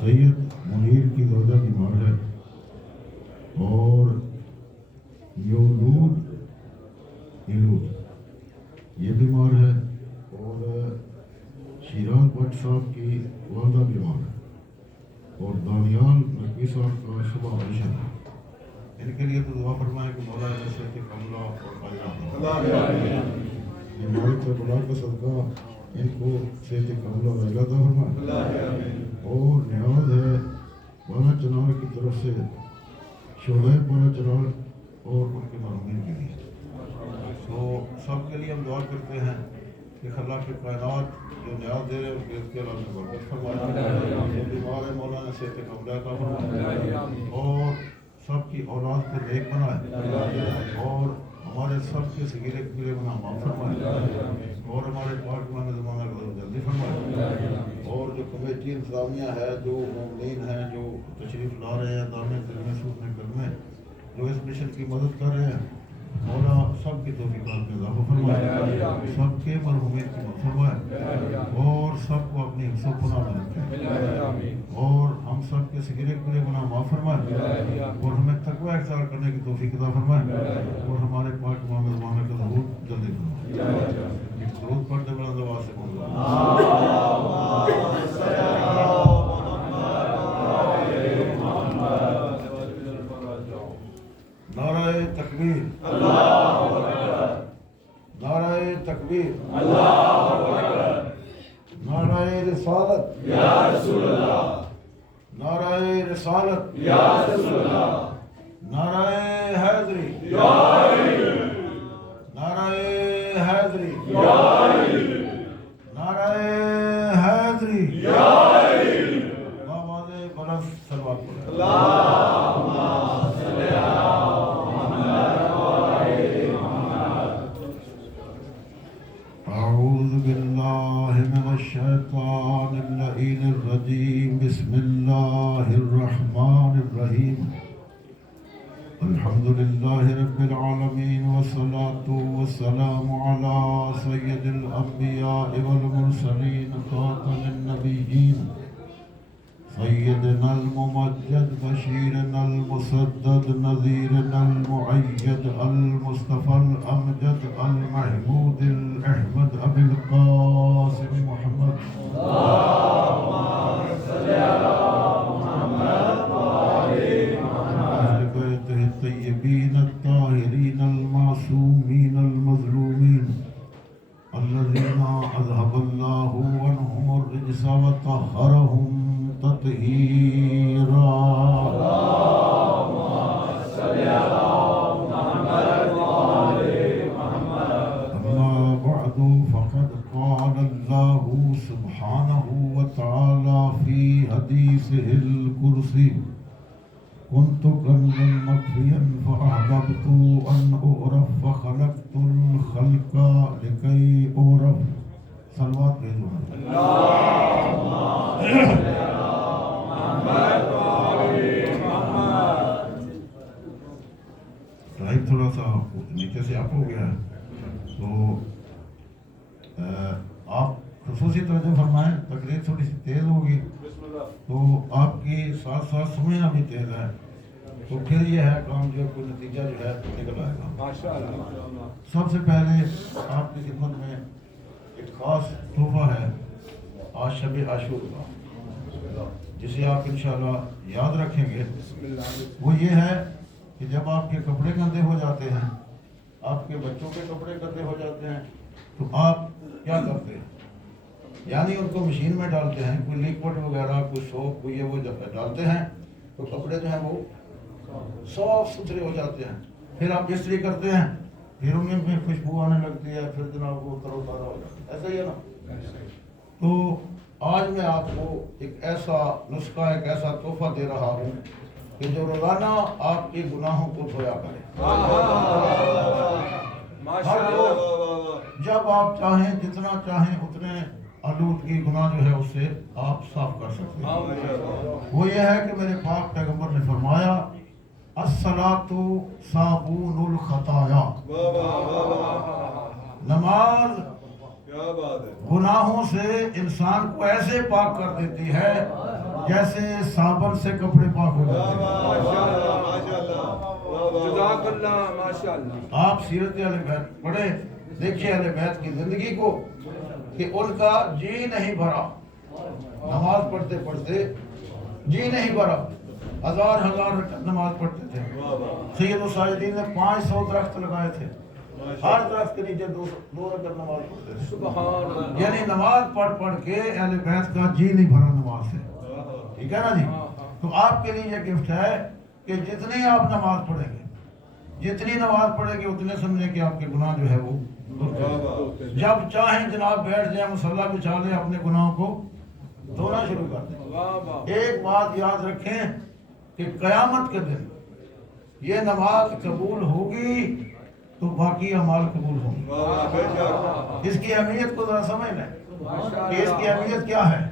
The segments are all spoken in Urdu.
سید منیر کی زوجہ بیمار ہے اور یولود یہ بیمار ہے اور شیراز بٹ صاحب کی والدہ بیمار ہے اور دانیال نقوی صاحب کا شبہ آپریشن ہے. ان کے لیے تو دعا فرمائیں کہ مولا صحت کاملہ اور بیماری کے بلا کا صدقہ ان کو صحت کاملہ اور عطا فرمائے. اور نیاز ہے بالا چنار کی طرف سے شعلہ بالا چنار اور ان کے مرحومین کے لیے. تو سب کے لیے ہم دعا کرتے ہیں کہ اللہ کی کائنات جو نیاز دے رہے ہیں ان کے اللہ نے برکت فرمائے. جو بیمار ہے مولا نے صحت کاملہ عطا فرمائے اور سب کی اولاد کو نیک بنائے اور ہمارے سب کے صغیرے کبیرے گناہ معاف فرمائے اور ہمارے پاک مانے زمانہ کو جلدی فرمائے. اور جو کمیٹی انتظامیہ ہے، جو مومنین ہیں، جو تشریف لا رہے ہیں دامے دلمے سوکھنے کرنے، جو اس مشن کی مدد کر رہے ہیں، مولا سب کی توفیقات میں اضافہ فرمائے، سب کے مرحومین کی مغفرت فرمائے اور سب کو اپنی حفظ و پناہ میں رکھے اور ہم سب کے صغیرے کبیرے گناہ معاف فرمائے اور ہمیں تقوی اختیار کرنے کی توفیق عطا فرمائے اور ہمارے پاک امام زمانہ کا ظہور جلدی فرمائے. درود پڑھتے بلند آواز سے بولو نعرہ تکبیر، نعرہ تکبیر، نعرہ رسالت یا رسول اللہ، نعرہ رسالت یا رسول اللہ، نعرہ حیدری یا نعرہ حیدری یا نعرہ حیدری یا آواز بلند صلوات پڑھیں. اللہم صلی علی محمد وعلی محمد. اعوذ باللہ من الشیطان اللعین الرجیم. بسم اللہ الرحمن الرحیم. الحمد للہ رب العالمین والصلاة والسلام علی سید الانبیاء والمرسلین خاتم النبیین سیدنا الممجد بشیرنا المسدد نذیرنا المؤید المصطفى الامجد المحمود الاحمد ابی القاسم محمد. اللہم صلی علی محمد وعلی الطيبين الطاهرين المعصومين المظلومين الذين أذهب الله عنهم الرجس وطهرهم تطهيرا. اللهم صل على محمد وعلى محمد. أما بعد فقد قال الله سبحانه وتعالى في حديثه القدسي كنت كنزا مخفيا فأحببت أن أعرف فخلقت الخلق لكي أعرف. صلوات بھیجو. اللهم صل على محمد وعلى محمد. ٹائم تھوڑا سا نیچے سے اپ ہو گیا ہے تو آپ خصوصی توجہ فرمائیں. تقریر تھوڑی سی تیز ہوگی تو آپ کی ساتھ ساتھ سمجھنا بھی تیز ہے تو پھر یہ ہے کام جو کوئی نتیجہ جو ہے نکل آئے گا. سب سے پہلے آپ کی خدمت میں ایک خاص تحفہ ہے آج شب عاشوراء کا، جسے آپ انشاءاللہ یاد رکھیں گے. وہ یہ ہے کہ جب آپ کے کپڑے گندے ہو جاتے ہیں، آپ کے بچوں کے کپڑے گندے ہو جاتے ہیں تو آپ کیا کرتے ہیں؟ یعنی ان کو مشین میں ڈالتے ہیں، کوئی لیکوڈ وغیرہ، کوئی سوپ، کوئی یہ وہ ڈالتے ہیں تو کپڑے جو ہیں وہ صاف ستھرے ہو جاتے ہیں. پھر آپ استری کرتے ہیں، پھر ان میں خوشبو آنے لگتی ہے، پھر جناب وہ تر و تازہ ہو جاتا ہے. ایسا ہی ہے نا. تو آج میں آپ کو ایک ایسا نسخہ، ایک ایسا تحفہ دے رہا ہوں کہ جو روزانہ آپ کے گناہوں کو دھویا کرے۔ ہر روز جب آپ چاہیں، جتنا چاہیں اتنے آلودگی گناہ جو ہے اس سے آپ صاف کر سکتے ہیں۔ وہ یہ ہے کہ میرے پاک پیغمبر نے فرمایا الصلاۃ صابون الخطایا، نماز گناہوں سے انسان کو ایسے پاک کر دیتی ہے جیسے صابن سے کپڑے پاک ہو جاتے ہیں۔ آپ سیرت اہل بیت پڑھیں، دیکھیے اہل بیت کی زندگی کو کہ ان کا جی نہیں بھرا، نماز پڑھتے پڑھتے جی نہیں بھرا، ہزار رکعت نماز پڑھتے تھے۔ سید الساجدین نے 500 درخت لگائے تھے، ہر درخت کے نیچے دو رکعت نماز پڑھتے تھے۔ یعنی نماز پڑھ پڑھ کے اہل بیت کا جی نہیں بھرا نماز سے، ٹھیک ہے نا جی؟ تو آپ کے لیے یہ گفٹ ہے کہ جتنی آپ نماز پڑھیں گے، جتنی نماز پڑھیں گے اتنے سمجھیں کہ آپ کے گناہ جو ہے وہ جب چاہیں جناب بیٹھ جائیں، مصلی بچھا لیں، اپنے گناہوں کو دھونا شروع کر دیں۔ ایک بات یاد رکھیں کہ قیامت کے دن یہ نماز قبول ہوگی تو باقی اعمال قبول ہوں گے۔ اس کی اہمیت کو ذرا سمجھ لیں کہ اس کی اہمیت کیا ہے۔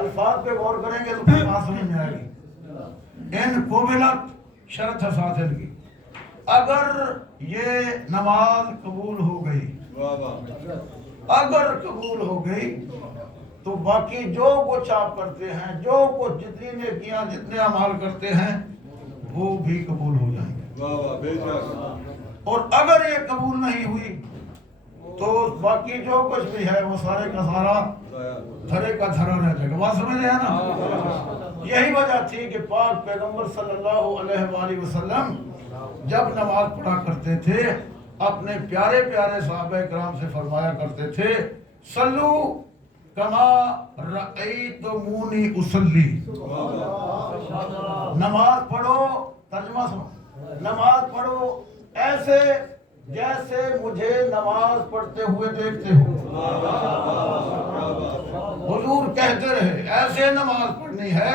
الفاظ پہ غور کریں گے تو پھر بات سمجھ میں آئے گی۔ ان قبلت شرط ہے ساتھ ان کی، اگر یہ نماز قبول ہو گئی، اگر قبول ہو گئی تو باقی جو کچھ آپ کرتے ہیں، جو کچھ جتنی نیکیاں، جتنے اعمال کرتے ہیں وہ بھی قبول ہو جائیں گے۔ اور اگر یہ قبول نہیں ہوئی تو باقی جو کچھ بھی ہے وہ سارے کا سارا دھرے کا دھرا رہ جائے گا۔ بات سمجھ رہے ہیں نا؟ یہی وجہ تھی کہ پاک پیغمبر صلی اللہ علیہ وآلہ وسلم جب نماز پڑھا کرتے تھے اپنے پیارے پیارے صحابہ کرام سے فرمایا کرتے تھے صلو کما رأیتمونی اصلی، نماز پڑھو، ترجمہ سنو، نماز پڑھو ایسے جیسے مجھے نماز پڑھتے ہوئے دیکھتے ہو۔ حضور کہتے رہے ایسے نماز پڑھنی ہے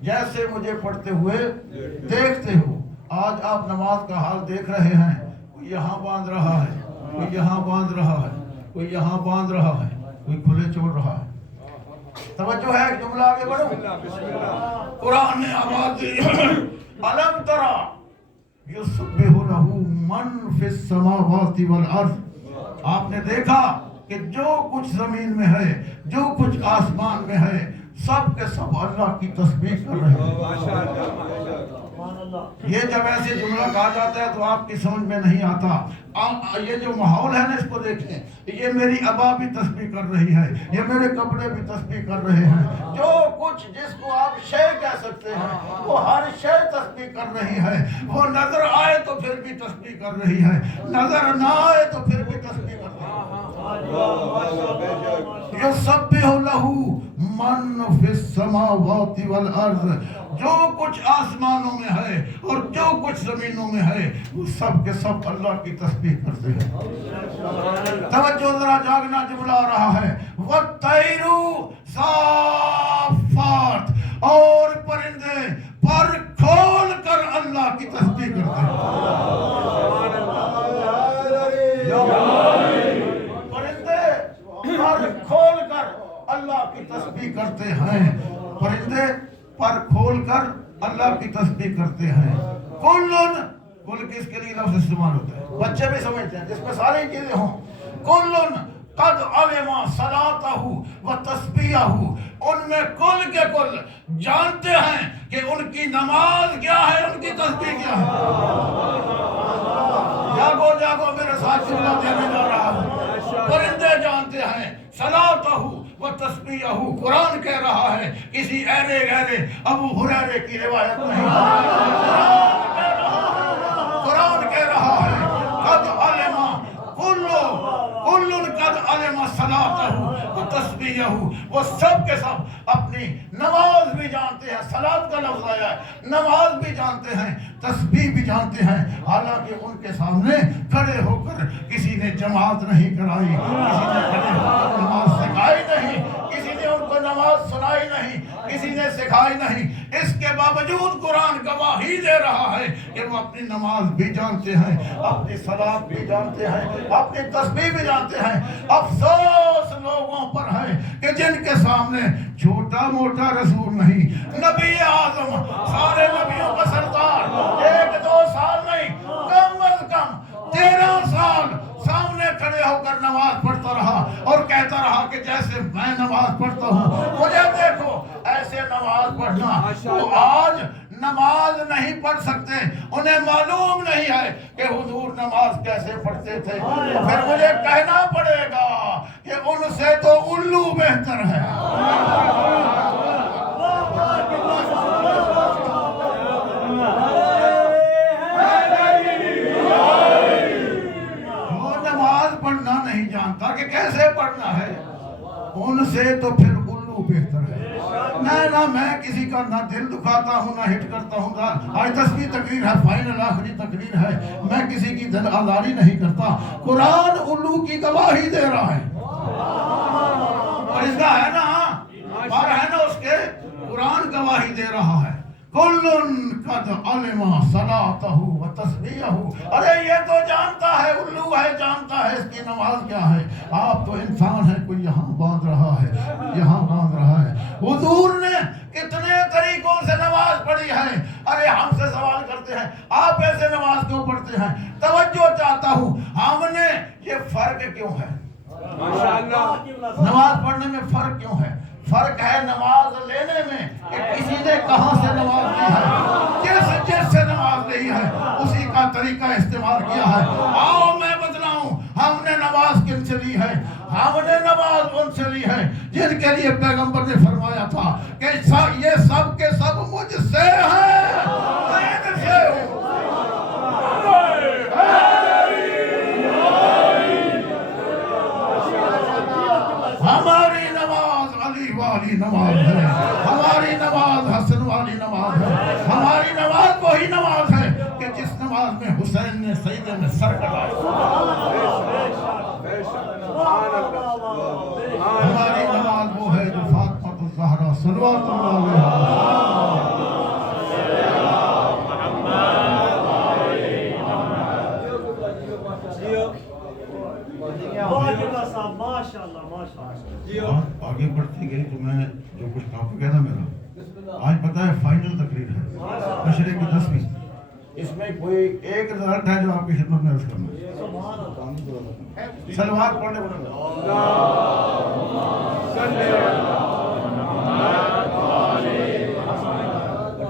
جیسے مجھے پڑھتے ہوئے دیکھتے ہو۔ آج آپ نماز کا حال دیکھ رہے ہیں، کوئی یہاں باندھ رہا ہے، کوئی یہاں باندھ رہا ہے، کوئی یہاں باندھ رہا ہے، کوئی کھلے چھوڑ رہا ہے۔ توجہ ہے، ایک جملہ آگے بڑھو۔ قرآن نے آواز دی الم ترى یسبح لہ من فی السماوات والارض، آپ نے دیکھا کہ جو کچھ زمین میں ہے، جو کچھ آسمان میں ہے، سب کے سب اللہ کی تسبیح کر رہے ہیں۔ یہ جب ایسے جملہ کہا جاتا ہے تو آپ کی سمجھ میں نہیں آتا۔ یہ جو ماحول ہے نا اس کو دیکھیں، یہ میری ابا بھی تسبیح کر رہی ہے، یہ میرے کپڑے بھی تسبیح کر رہے ہیں، جو کچھ جس کو آپ شے کہہ سکتے ہیں وہ ہر شے تسبیح کر رہی ہے۔ وہ نظر آئے تو پھر بھی تسبیح کر رہی ہے، نظر نہ آئے تو پھر بھی تسبیح کر رہی ہے۔ یسبح لہ من فی السماوات والارض، جو کچھ آسمانوں میں ہے اور جو کچھ زمینوں میں ہے وہ سب کے سب اللہ کی تسبیح کرتے ہیں۔ توجہ ذرا، جاگنا جملہ آ رہا ہے وَالطَّيْرُ صَافَّاتٍ، اور پرندے پر کھول کر اللہ کی تسبیح کرتے ہیں۔ پرندے پر کھول کر اللہ کی تسبیح کرتے ہیں، پرندے پر کھول کر اللہ کی تسبیح کرتے ہیں۔ کل کس کے لیے لفظ استعمال ہوتا ہے؟ بچے بھی سمجھتے ہیں، جس میں ساری چیزیں ہوں۔ کل قد علم صلاتہ و تسبیحہ، ان میں کل کے کل جانتے ہیں کہ ان کی نماز کیا ہے، ان کی تسبیح کیا ہے۔ جاگو جاگو میرے ساتھ جملہ دینے جا رہا ہوں۔ پرندے جانتے ہیں صلاتہ و تسبیحہ، قرآن کہہ رہا ہے، کسی ایرے غیرے ابو ہریرے کی روایت نہیں۔ قرآن کہہ رہا ہے قد علم کل قد علم صلاتہ و تسبیحہ، وہ سب کے سب اپنی نماز بھی جانتے ہیں، صلاۃ کا لفظ آیا ہے، نماز بھی جانتے ہیں، تسبیح بھی جانتے ہیں، حالانکہ ان کے سامنے کھڑے ہو کر کسی نے جماعت نہیں کرائی، کسی نے کھڑے ہو کر نماز سکھائی نہیں۔ نہیں, کسی نے ان کو نماز سنائی نہیں, کسی نے سکھائی نہیں. اس کے باوجود قرآن گواہی دے رہا ہے کہ وہ اپنی نماز بھی جانتے ہیں, اپنی صلاۃ بھی جانتے ہیں, اپنی تسبیح بھی جانتے ہیں. افسوس لوگوں پر ہے کہ جن کے سامنے چھوٹا موٹا رسول نہیں, نبی اعظم سارے نبیوں کا سردار 1-2 سال نہیں, کم از کم 13 سال سامنے کھڑے ہو کر نماز پڑھتا رہا اور کہتا رہا کہ جیسے میں نماز پڑھتا ہوں مجھے دیکھو. ایسے نماز پڑھنا. وہ آج نماز نہیں پڑھ سکتے, انہیں معلوم نہیں ہے کہ حضور نماز کیسے پڑھتے تھے. پھر مجھے کہنا پڑے گا کہ ان سے تو الو بہتر ہے. جو نماز پڑھنا نہیں جانتا کہ کیسے پڑھنا ہے, ان سے تو پھر الو بہتر ہے. نہ میں کسی کا نہ دل دکھاتا ہوں, نہ ہٹ کرتا ہوں. آج 10ویں تقریر ہے, فائنل آخری تقریر ہے, میں کسی کی دل آزاری نہیں کرتا. قرآن الو کی گواہی دے رہا ہے. اور اس کا ہے نا, اور ہے نا اس کے, قرآن گواہی دے رہا ہے. کلن قد علم صلاۃہ و تسبیحہ. ارے یہ تو جانتا ہے, الو ہے, جانتا ہے اس کی نماز کیا ہے. آپ تو انسان ہیں, کوئی یہاں باندھ رہا ہے, یہاں باندھ رہا ہے. حضور نے کتنے طریقوں سے نماز پڑھی ہے. ارے ہم سے سوال کرتے ہیں آپ ایسے نماز کیوں پڑھتے ہیں. توجہ چاہتا ہوں, ہم نے یہ فرق کیوں ہے نماز پڑھنے میں فرق کیوں ہے. فرق ہے نماز لینے میں کہ کسی نے کہاں سے نماز لی ہے, جس سے نماز لی ہے اسی کا طریقہ استعمال کیا ہے. آؤ میں بتلاؤں, ہم نے نماز کن سے لی ہے. ہم نے نماز ان سے لی ہے جن کے لیے پیغمبر نے فرمایا تھا کہ یہ سب کے سب مجھ سے ہیں, میں ان سے ہوں. ہماری نماز علی والی نماز ہے, ہماری نماز حسن والی نماز ہے, ہماری نماز وہی نماز ہے کہ جس نماز میں حسین نے سجدے میں سر کٹایا. ہماری نماز وہ ہے جو فاطمہ الزہرا صلوات اللہ علیہا. آگے بڑھتی گئی تو میں جو کچھ کافی کہنا میرا, آج پتہ ہے فائنل تقریر ہے, عشرے کی 10ویں. اس میں کوئی ایک رزلٹ ہے جو آپ کی خدمت میں عرض کرنا ہے. سلوات پڑھنے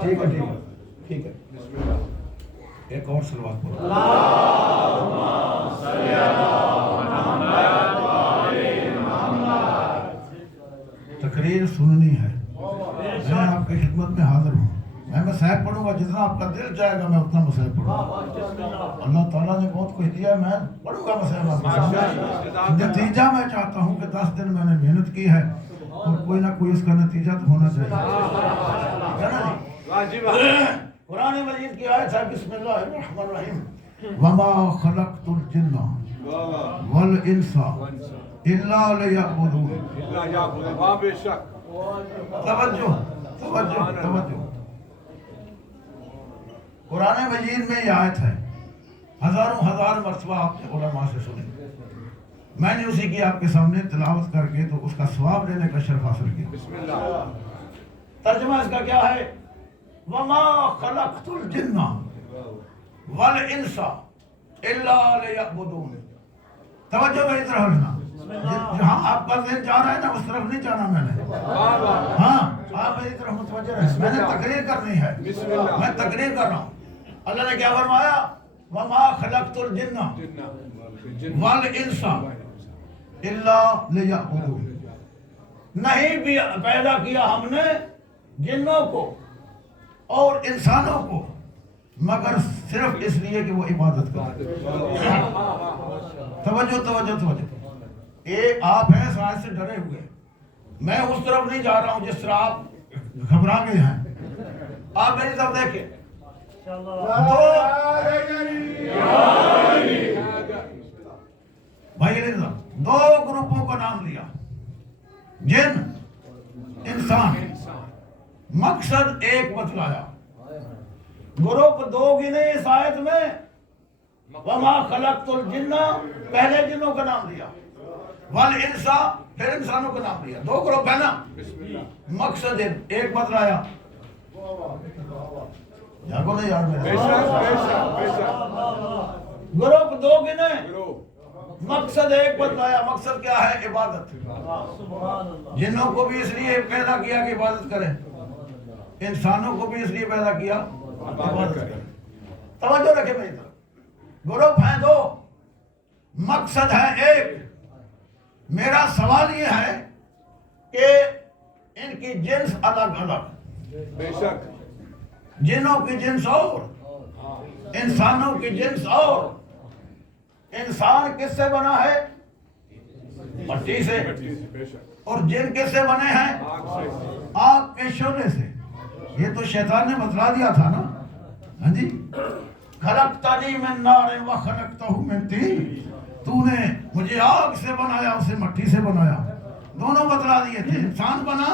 ٹھیک ہے, ٹھیک ہے, ایک اور سلوات پڑھو. تقریر سننی ہے, میں آپ کی خدمت میں حاضر ہوں. میں مسائب پڑھوں گا, جتنا آپ کا دل جائے گا میں اتنا مسائب پڑھوں گا. اللہ تعالیٰ نے بہت کچھ دیا ہے, میں پڑھوں گا مسائب آپ کے سامنے. نتیجہ میں چاہتا ہوں کہ 10 دن میں نے محنت کی ہے اور کوئی نہ کوئی اس کا نتیجہ تو ہونا چاہیے. قرآن مجید کی آیت ہے, بسم اللہ الرحمن الرحیم, وما خلقت الجن والانس الا لیعبدون. توجہ توجہ توجہ. قرآن مجید میں یہ آیت ہے, ہزار مرتبہ آپ نے علماء سے سنی. میں نے اسی کی آپ کے سامنے تلاوت کر کے تو اس کا ثواب لینے کا شرف حاصل کیا. ترجمہ اس کا کیا ہے, وما خلقت الجن والانس الا لیعبدون. توجہ میری طرف رکھنا, جہاں آپ کا ذہن جا رہا ہے نا اس طرف نہیں جانا میں نے. ہاں آپ میری طرف متوجہ رہیں, میں نے تقریر کرنی ہے, میں تقریر کر رہا ہوں. اللہ نے کیا فرمایا, وما خلقت الجن والانس الا لیعبدون. نہیں بھی پیدا کیا ہم نے جنوں کو اور انسانوں کو مگر صرف اس لیے کہ وہ عبادت کریں. توجہ توجہ توجہ. ایک آپ ہیں سائنس سے ڈرے ہوئے, میں اس طرف نہیں جا رہا ہوں جس طرح آپ گھبرا گئے ہیں. آپ میری طرف دیکھیں. بھائی دو گروپوں کا نام لیا, جن انسان، مقصد ایک بتلایا، گروپ دو گنے اس آیت میں، وما خلقت الجن، پہلے جنوں کا نام دیا، والانس پھر انسانوں کا نام دیا، دو گروپ ہے نا، مقصد ایک بتلایا، جاگو نہیں یار میرے، گروپ دو گنے، مقصد ایک بتلایا، مقصد کیا ہے؟ عبادت۔ جنوں کو بھی اس لیے پیدا کیا کہ عبادت کریں، انسانوں کو بھی اس لیے پیدا کیا عبادت کریں۔ توجہ رکھیں میری طرف، گروپ ہیں دو، مقصد ہے ایک۔ میرا سوال یہ ہے کہ ان کی جنس الگ الگ، بے شک جنوں کی جنس اور انسانوں کی جنس اور۔ انسان کس سے بنا ہے؟ مٹی سے، بے شک اور جن کس سے بنے ہیں؟ آگ کے شعلے سے۔ یہ تو شیطان نے بتلا دیا تھا نا، ہاں جی، خلقتنی من نار وخلقتہ من طین، تو نے مجھے آگ سے بنایا، اسے مٹی سے بنایا، دونوں بتلا دیے تھے۔ انسان بنا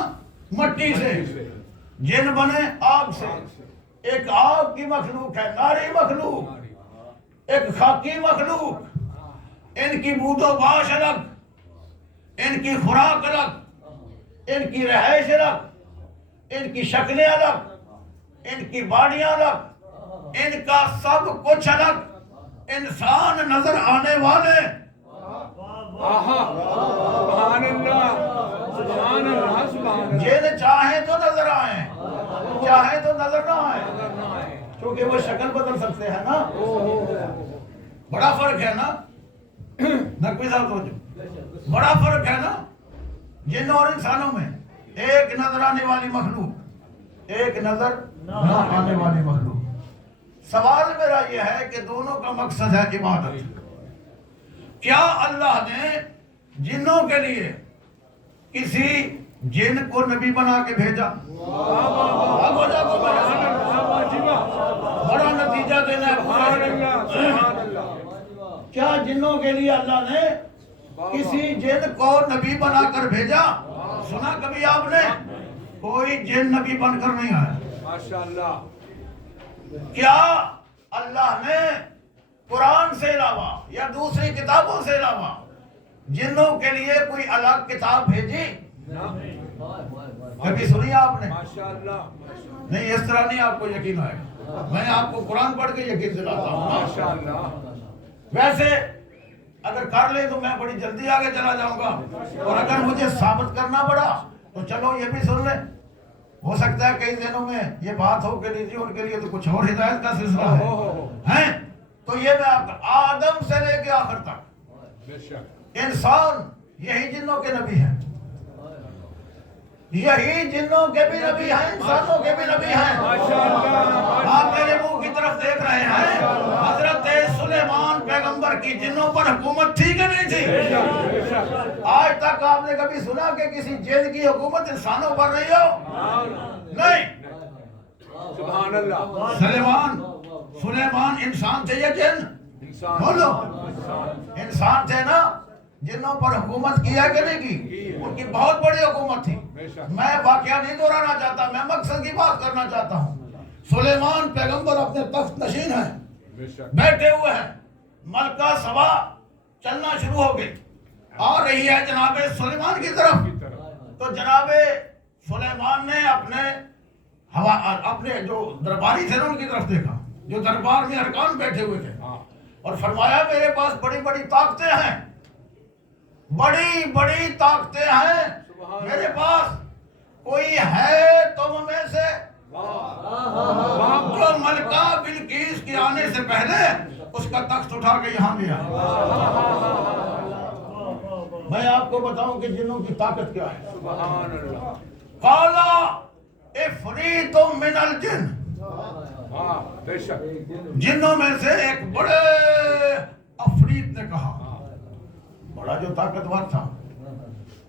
مٹی سے، جن بنے آگ سے۔ ایک آگ کی مخلوق ہے، ناری مخلوق، ایک خاکی مخلوق۔ ان کی بود و باش الگ، ان کی خوراک الگ، ان کی رہائش الگ، ان کی شکلیں الگ، ان کی باڈیاں الگ، ان کا سب کچھ الگ۔ انسان نظر آنے والے، سبحان اللہ سبحان اللہ سبحان اللہ، جن چاہیں تو نظر آئیں، چاہیں تو نظر نہ آئیں، کیونکہ وہ شکل بدل سکتے ہیں نا، بڑا فرق ہے نا نقوی صاحب، توجہ، بڑا فرق ہے نا جنوں اور انسانوں میں۔ ایک نظر آنے والی مخلوق، ایک نظر نہ آنے والی مخلوق۔ سوال میرا یہ ہے کہ دونوں کا مقصد ہے عبادت۔ کیا اللہ نے جنوں کے لیے کسی جن کو نبی بنا کے بھیجا؟ بڑا نتیجہ دینا ہے۔ کیا جنوں کے لیے اللہ نے کسی جن کو نبی بنا کر بھیجا؟ سنا کبھی آپ نے؟ کوئی جن نبی بن کر نہیں آیا۔ ماشاءاللہ۔ کیا اللہ نے قرآن سے علاوہ یا دوسری کتابوں سے علاوہ جنوں کے لیے کوئی الگ کتاب بھیجی؟ کبھی سنی آپ نے؟ ماشاءاللہ نہیں، اس طرح نہیں آپ کو یقین آئے گا۔ میں آپ کو قرآن پڑھ کے یقین دلاتا ہوں۔ ماشاءاللہ۔ ویسے اگر کر لیں تو میں بڑی جلدی آگے چلا جاؤں گا، اور اگر مجھے ثابت کرنا پڑا تو چلو یہ بھی سن لیں۔ ہو سکتا ہے کئی دنوں میں یہ بات ہو کہ نہیں، ان کے لیے تو کچھ اور ہدایت کا سلسلہ ہے۔ تو یہ میں آپ کا آدم سے لے کے آخر تک بے شک انسان یہی جنوں کے نبی ہیں، یہی جنوں کے بھی نبی ہیں، انسانوں کے بھی نبی ہیں۔ آپ میرے منہ کی طرف دیکھ رہے ہیں، حضرت سلیمان پیغمبر کی جنوں پر حکومت تھی کہ نہیں تھی؟ آج تک آپ نے کبھی سنا کہ کسی جن کی حکومت انسانوں پر رہی ہو؟ نہیں۔ سبحان اللہ۔ سلیمان انسان تھے یا جن؟ بولو، انسان تھے نا۔ جنوں پر حکومت کیا کہ نہیں کی؟ ان کی بہت بڑی حکومت تھی۔ میں واقعہ نہیں دہرانا چاہتا، میں مقصد کی بات کرنا چاہتا ہوں۔ سلیمان پیغمبر اپنے تخت نشین ہیں، بیٹھے ہوئے ہیں، ملکہ سبا چلنا شروع ہو گئی، آ رہی ہے جناب سلیمان کی طرف۔ تو جناب سلیمان نے اپنے جو درباری تھے ان کی طرف دیکھا، جو دربار میں ارکان بیٹھے ہوئے تھے، اور فرمایا میرے پاس بڑی بڑی طاقتیں ہیں، بڑی بڑی طاقتیں ہیں میرے پاس۔ کوئی ہے تم میں سے جو ملکہ بلقیس کے آنے سے پہلے اس کا تخت اٹھا کے یہاں لیا؟ میں آپ کو بتاؤں کہ جنوں کی طاقت کیا ہے۔ سبحان اللہ۔ قال عفریت من الجن، بے شک جنوں میں سے ایک بڑے عفریت نے کہا، بڑا جو طاقتور تھا،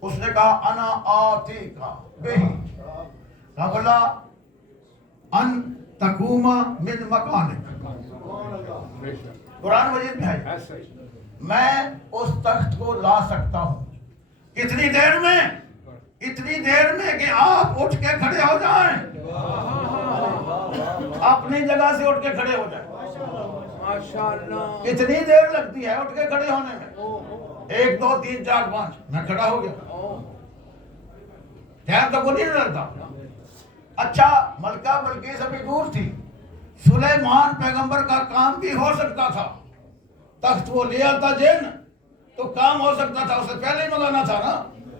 اس نے کہا انا آتی کا بہی قبل ان تقوم من مکانک۔ قرآن مجید میں ہے، میں اس تخت کو لا سکتا ہوں کتنی دیر میں؟ اتنی دیر میں کہ آپ اٹھ کے کھڑے ہو جائیں، اپنی جگہ سے اٹھ کے کھڑے ہو جائیں۔ ماشاءاللہ، کتنی دیر لگتی ہے اٹھ کے کھڑے ہونے میں؟ 1 2 3 4 5 میں کھڑا ہو گیا، ٹائم تو کوئی نہیں لگتا۔ اچھا، ملکہ بلقیس ابھی دور تھی، سلیمان پیغمبر کا کام بھی ہو سکتا تھا، تخت وہ لے آتا جن تو کام ہو سکتا تھا، اسے پہلے ہی منگانا تھا نا۔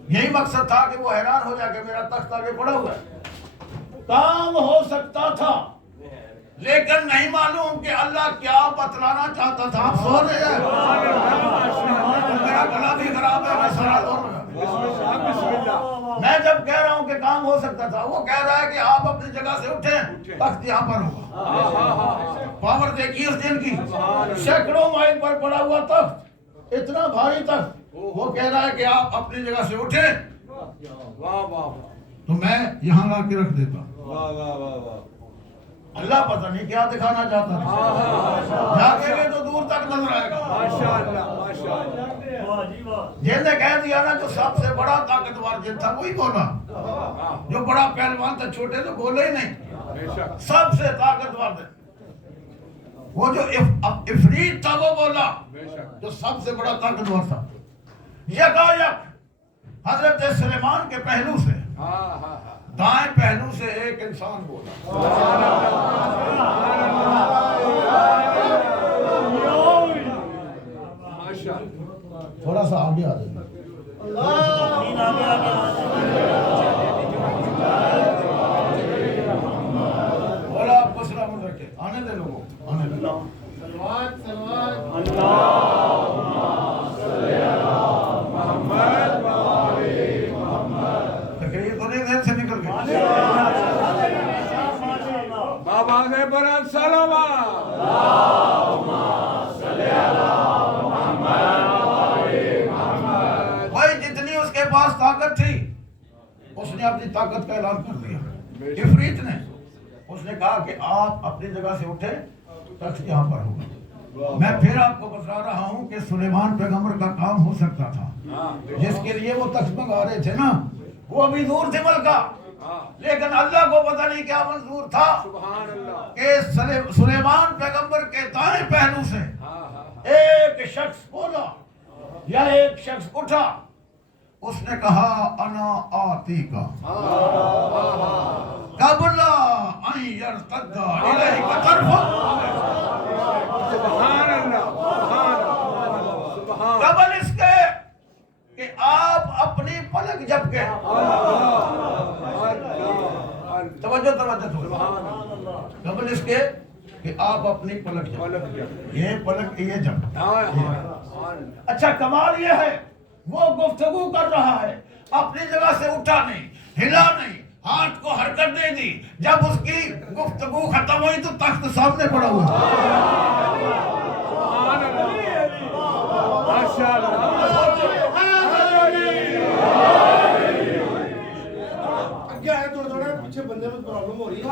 یہی مقصد تھا کہ وہ حیران ہو جائے کہ میرا تخت آگے پڑا ہوا ہے، کام ہو سکتا تھا، لیکن نہیں معلوم کہ اللہ کیا بتلانا چاہتا تھا۔ آپ سو رہے ہیں؟ میرا گلا بھی خراب ہے، میں سارا دور بسم اللہ۔ میں جب کہہ رہا ہوں کہ کام ہو سکتا تھا، وہ کہہ رہا ہے کہ آپ اپنی جگہ سے اٹھیں، تخت یہاں پر ہوگا۔ پاور دیکھیے اس دن کی، سینکڑوں مائل پر پڑا ہوا تخت، اتنا بھاری تخت، وہ کہہ رہا ہے کہ آپ اپنی جگہ سے اٹھیں واہ واہ تو میں یہاں لا کے رکھ دیتا۔ واہ واہ واہ واہ، اللہ پتہ نہیں کیا دکھانا چاہتا تھا، جاگے گے تو دور تک نظر آئے گا۔ ماشاءاللہ ماشاءاللہ، جن نے کہہ دیا نا جو سب سے بڑا طاقتور جن تھا وہی بولا، جو بڑا پہلوان تھا چھوٹے تو بولے ہی نہیں، بے شک، سب سے طاقتور تھے۔ وہ جو افریت تھا وہ بولا، بے شک، جو سب سے بڑا طاقتور تھا، یکایک حضرت سلیمان کے پہلو سے، دائیں پہلو سے ایک انسان بولا۔ ماشاءاللہ، تھوڑا سا آگے آ جائیں، بولا آپ کو سلامت رکھے، آنے دے لوگوں کو، آنے دے لوگوں۔ دیکھیں یہ تو نہیں دیر سے نکل گئے۔ بابا نے بنا سلامات، بھائی جتنی اس کے پاس طاقت تھی اس نے اپنی طاقت کا اعلان کر دیا۔ افریت نے اس نے کہا کہ آپ اپنی جگہ سے اٹھے، تخت یہاں پر ہوگا۔ میں پھر آپ کو بتا رہا ہوں کہ سلیمان پیغمبر کا کام ہو سکتا تھا، جس کے لیے وہ تخت منگا رہے تھے نا، وہ ابھی دور تھے ملکہ، لیکن اللہ کو پتہ نہیں کیا منظور تھا سبحان اللہ، کہ سلیمان پیغمبر کے دائیں پہلو سے ایک شخص بولا یا ایک شخص اٹھا، اس نے کہا انا آتی کا قبل ان یرتد الیک طرفک، سبحان اللہ، سبحان اللہ، سبحان قبل اس کے کہ آپ اپنی پلک جھپکے، توجہ تھوڑی، قبل اس کے کہ آپ اپنی پلک جھپکے، یہ پلک یہ جھپک۔ اچھا کمال یہ ہے وہ گفتگو کر رہا ہے، اپنی جگہ سے اٹھا نہیں، ہلا نہیں، ہاتھ کو حرکت دے دی، جب اس کی گفتگو ختم ہوئی تو تخت سامنے پڑا ہوا تھا۔ سبحان اللہ، ماشاءاللہ، کیا ہے تھوڑا پیچھے بندے میں پرابلم ہو رہی ہے۔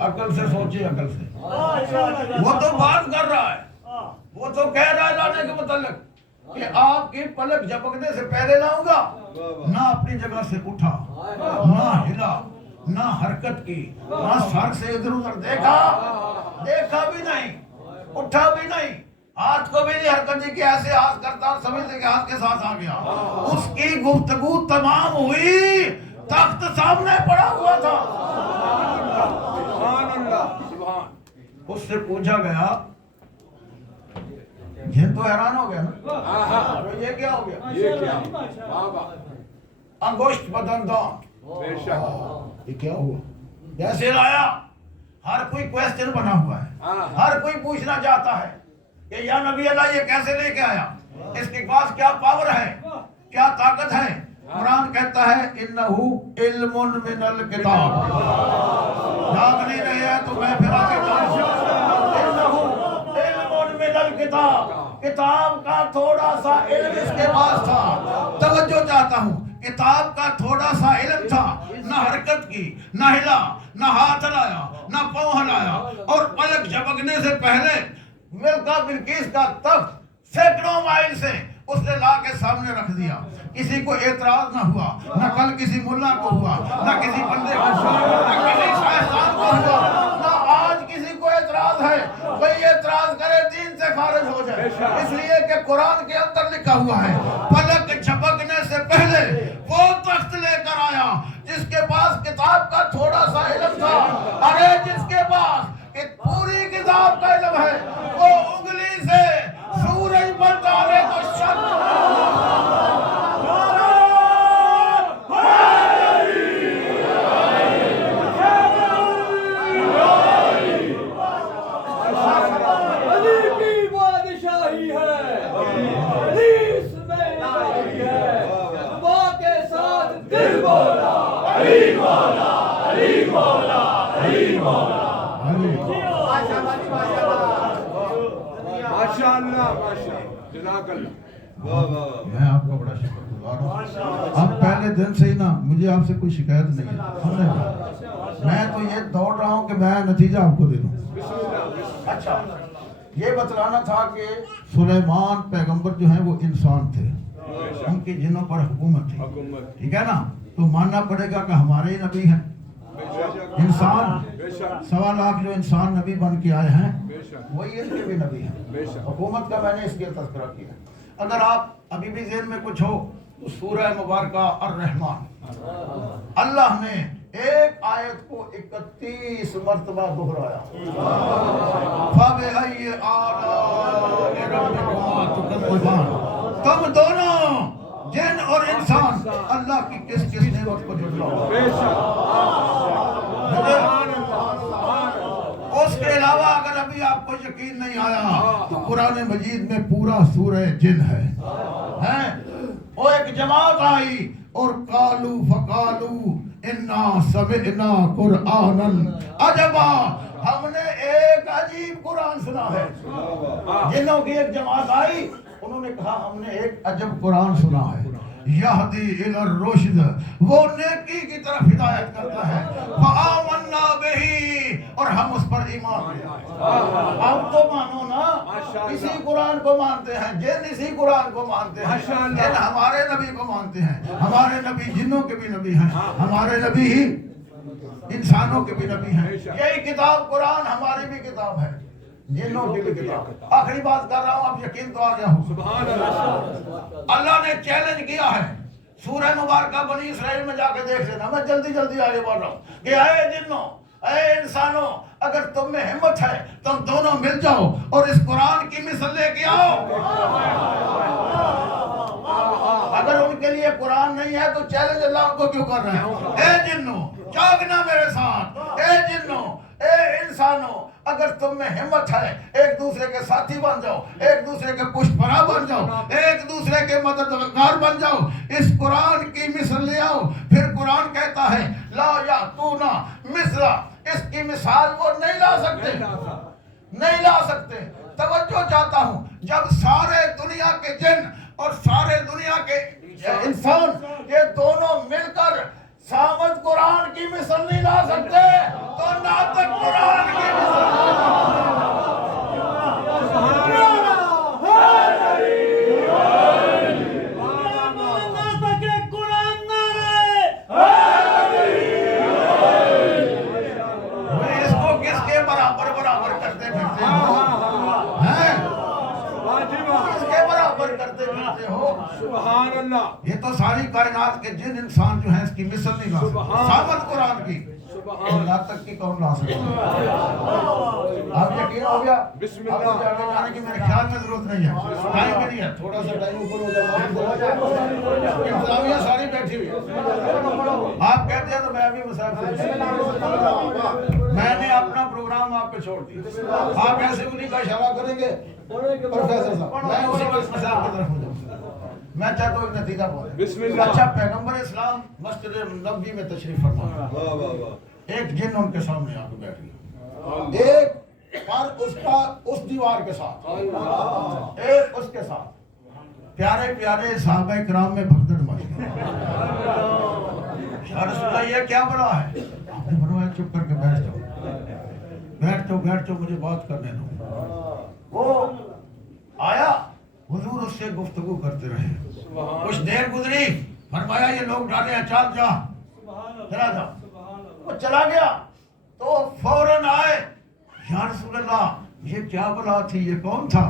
عقل سے سوچیے، عقل سے، وہ تو بات کر رہا ہے، وہ تو کہہ رہا ہے لانے کے متعلق کہ آپ کی پلک جھپکنے سے پہلے لاؤں گا، نہ اپنی جگہ سے اٹھا، نہ ہلا، نہ حرکت کی، نہ سر سے ادھر ادھر دیکھا بھی نہیں، اٹھا بھی نہیں، ہاتھ کو بھی نہیں حرکت دی کہ ایسے ہاتھ کرتا اور سمجھتے کہ ہاتھ کے ساتھ آ گیا۔ اس کی گفتگو تمام ہوئی، تخت سامنے پڑا ہوا تھا۔ سبحان اللہ، سبحان، اس سے پوچھا گیا، یہ تو حیران ہو گیا نا، یہ کیا ہو گیا؟ یہ کیا بابا، انگوشت بدن دان، بے شک، یہ کیا ہوا؟ جیسے لایا، ہر کوئی کویسچن بنا ہوا ہے، ہر کوئی پوچھنا چاہتا ہے کہ یا نبی اللہ یہ کیسے لے کے آیا، اس کے پاس کیا پاور ہے، کیا طاقت ہے؟ قرآن کہتا ہے انہو علم من الکتاب، جاگ نہیں رہے ہیں تو میں پھر آگے انہو علم من الکتاب، کتاب کا تھوڑا سا علم اس کے پاس تھا۔ توجہ چاہتا ہوں، کتاب کا تھوڑا سا علم تھا، نہ حرکت کی، نہ ہلا، نہ ہاتھ ہلایا، نہ پاؤں ہلایا، اور پلک جھپکنے سے پہلے ملکہ بلقیس کا تخت سینکڑوں مائل سے اس نے لا کے سامنے رکھ دیا. کسی کو اعتراض نہ ہوا، نہ کل کسی ملا کو ہوا، نہ کسی بندے کو ہوا، نہ کسی شائستان کو ہوا، نہ آج کسی کو اعتراض ہے. کوئی اعتراض کرے دین سے خارج ہو جائے، اس لیے کہ قرآن کے اندر لکھا ہوا ہے پلک جھپکنے سے پہلے وہ تخت لے کر آیا جس کے پاس کتاب کا تھوڑا سا علم تھا. ارے جس کے پاس پوری کتاب کا علم ہے وہ انگلی سے سورج پر ڈالے تو شک. میں آپ کا بڑا شکر گزار ہوں. اب پہلے دن سے ہی نا مجھے آپ سے کوئی شکایت نہیں ہے. میں تو یہ دوڑ رہا ہوں کہ میں نتیجہ آپ کو دے دوں. اچھا یہ بتلانا تھا کہ سلیمان پیغمبر جو ہیں وہ انسان تھے، ان کی جنوں پر حکومت تھی، ٹھیک ہے نا. تو ماننا پڑے گا کہ ہمارے ہی نبی ہیں انسان. 1.25 لاکھ جو انسان نبی بن کے آئے ہیں وہی ان کے بھی نبی ہیں. حکومت کا میں نے اس لیے تذکرہ کیا. اگر آپ ابھی بھی ذہن میں کچھ ہو تو سورہ مبارکہ الرحمن، اللہ نے ایک آیت کو 31 مرتبہ دہرایا. فَبِأَيِّ آلَاءِ رَبِّكُمَا تُكَذِّبَانِ. تم دونوں جن اور انسان اللہ کی کس کس نعمت کو جھٹلاؤ. اس کے علاوہ اگر ابھی آپ کو یقین نہیں آیا تو قرآن مجید میں پورا سورہ جن ہے. وہ ایک جماعت آئی اور قالو فقالو انا سمعنا قرآنا عجبا، ہم نے ایک عجیب قرآن سنا ہے. جنوں کی ایک جماعت آئی، انہوں نے کہا ہم نے ایک عجب قرآن سنا ہے. یہدی الی الرشد، وہ نیکی کی طرف ہدایت کرتا ہے. فآمنا بہ، اور ہم اس پر ایمان لے آئے. اب تو مانو نا، اسی قرآن کو مانتے ہیں جن، اسی قرآن کو مانتے ہیں جن ہمارے نبی کو مانتے ہیں. ہمارے نبی جنوں کے بھی نبی ہیں، ہمارے نبی ہی انسانوں کے بھی نبی ہیں. یہی کتاب قرآن ہماری بھی کتاب ہے، جنوں کی بھی کتاب. آخری بات کر رہا ہوں، اب یقین تو آ گیا ہوں. سبحان اللہ. اللہ نے چیلنج کیا ہے. سورہ مبارکہ بنی اسرائیل میں جا کے دیکھ لینا، میں جلدی جلدی آگے بڑھ رہا ہوں کہ اے جنوں، اے انسانوں، اگر تم میں ہمت ہے تم دونوں مل جاؤ اور اس قرآن کی مثل لے کے آؤ. اگر ان کے لیے قرآن نہیں ہے تو چیلنج اللہ ان کو کیوں کر رہے ہیں؟ اے جنوں جاگنا میرے ساتھ، اے جنوں، اے انسانوں، اگر تم میں ہمت ہے ایک دوسرے کے ساتھی بن جاؤ، ایک دوسرے کے پشت پناہ بن جاؤ، ایک دوسرے کے مددگار بن جاؤ، اس قرآن کی مثل لے آؤ. پھر قرآن کہتا ہے لا یأتون مثلا، اس کی مثال وہ نہیں لا سکتے، نہیں لا سکتے. توجہ چاہتا ہوں، جب سارے دنیا کے جن اور سارے دنیا کے انسان یہ دونوں مل کر سامد قرآن کی مثل نہیں لا سکتے تو ناطق قرآن کی اس کو کس کے برابر کرتے پھرتے ہو، کس کے برابر کرتے پھرتے ہو. سبحان اللہ. یہ تو ساری کائنات کے جن انسان جو ہیں اس کی مثل نہیں لا سکتے. سامد قرآن کی ناطق کی کون لا سکتے؟ آپ یقین ہو گیا؟ بسم آپ اللہ. آگے جانے کی میرے خیال میں ضرورت نہیں ہے، ٹائم بھی نہیں ہے، تھوڑا سا ٹائم اوپر ہو جائے. انتظامیہ ساری بیٹھی ہوئی ہے. آپ کہتے ہیں تو میں بھی مسائل سے میں نے اپنا پروگرام آپ پہ چھوڑ دیا. آپ ایسے انہیں کا اشارہ کریں گے پروفیسر صاحب، میں اسی وقت مسائل کی طرف ہو جاؤں. میں چاہتا ہوں ایک نتیجہ بولے. اچھا پیغمبر اسلام مسجد نبوی میں تشریف فرما، ایک جن ان کے سامنے آ کے بیٹھ گیا، ایک پر اس کا اس دیوار کے ساتھ، ایک اس کے ساتھ. پیارے پیارے صحابہ کرام میں بھگدڑ مچ گئی. یا رسول اللہ یہ کیا بلا ہے؟ آپ نے فرمایا چپ کر کے بیٹھ جاؤ، بیٹھ جاؤ، بیٹھ جاؤ، مجھے بات کرنے دو۔ وہ آیا، حضور اس سے گفتگو کرتے رہے، کچھ دیر گزری، فرمایا یہ لوگ ڈالے ہیں، چل جا، چلا جا۔ وہ چلا گیا تو فوراً آئے، یا رسول اللہ یہ کیا بلا تھی، یہ کون تھا؟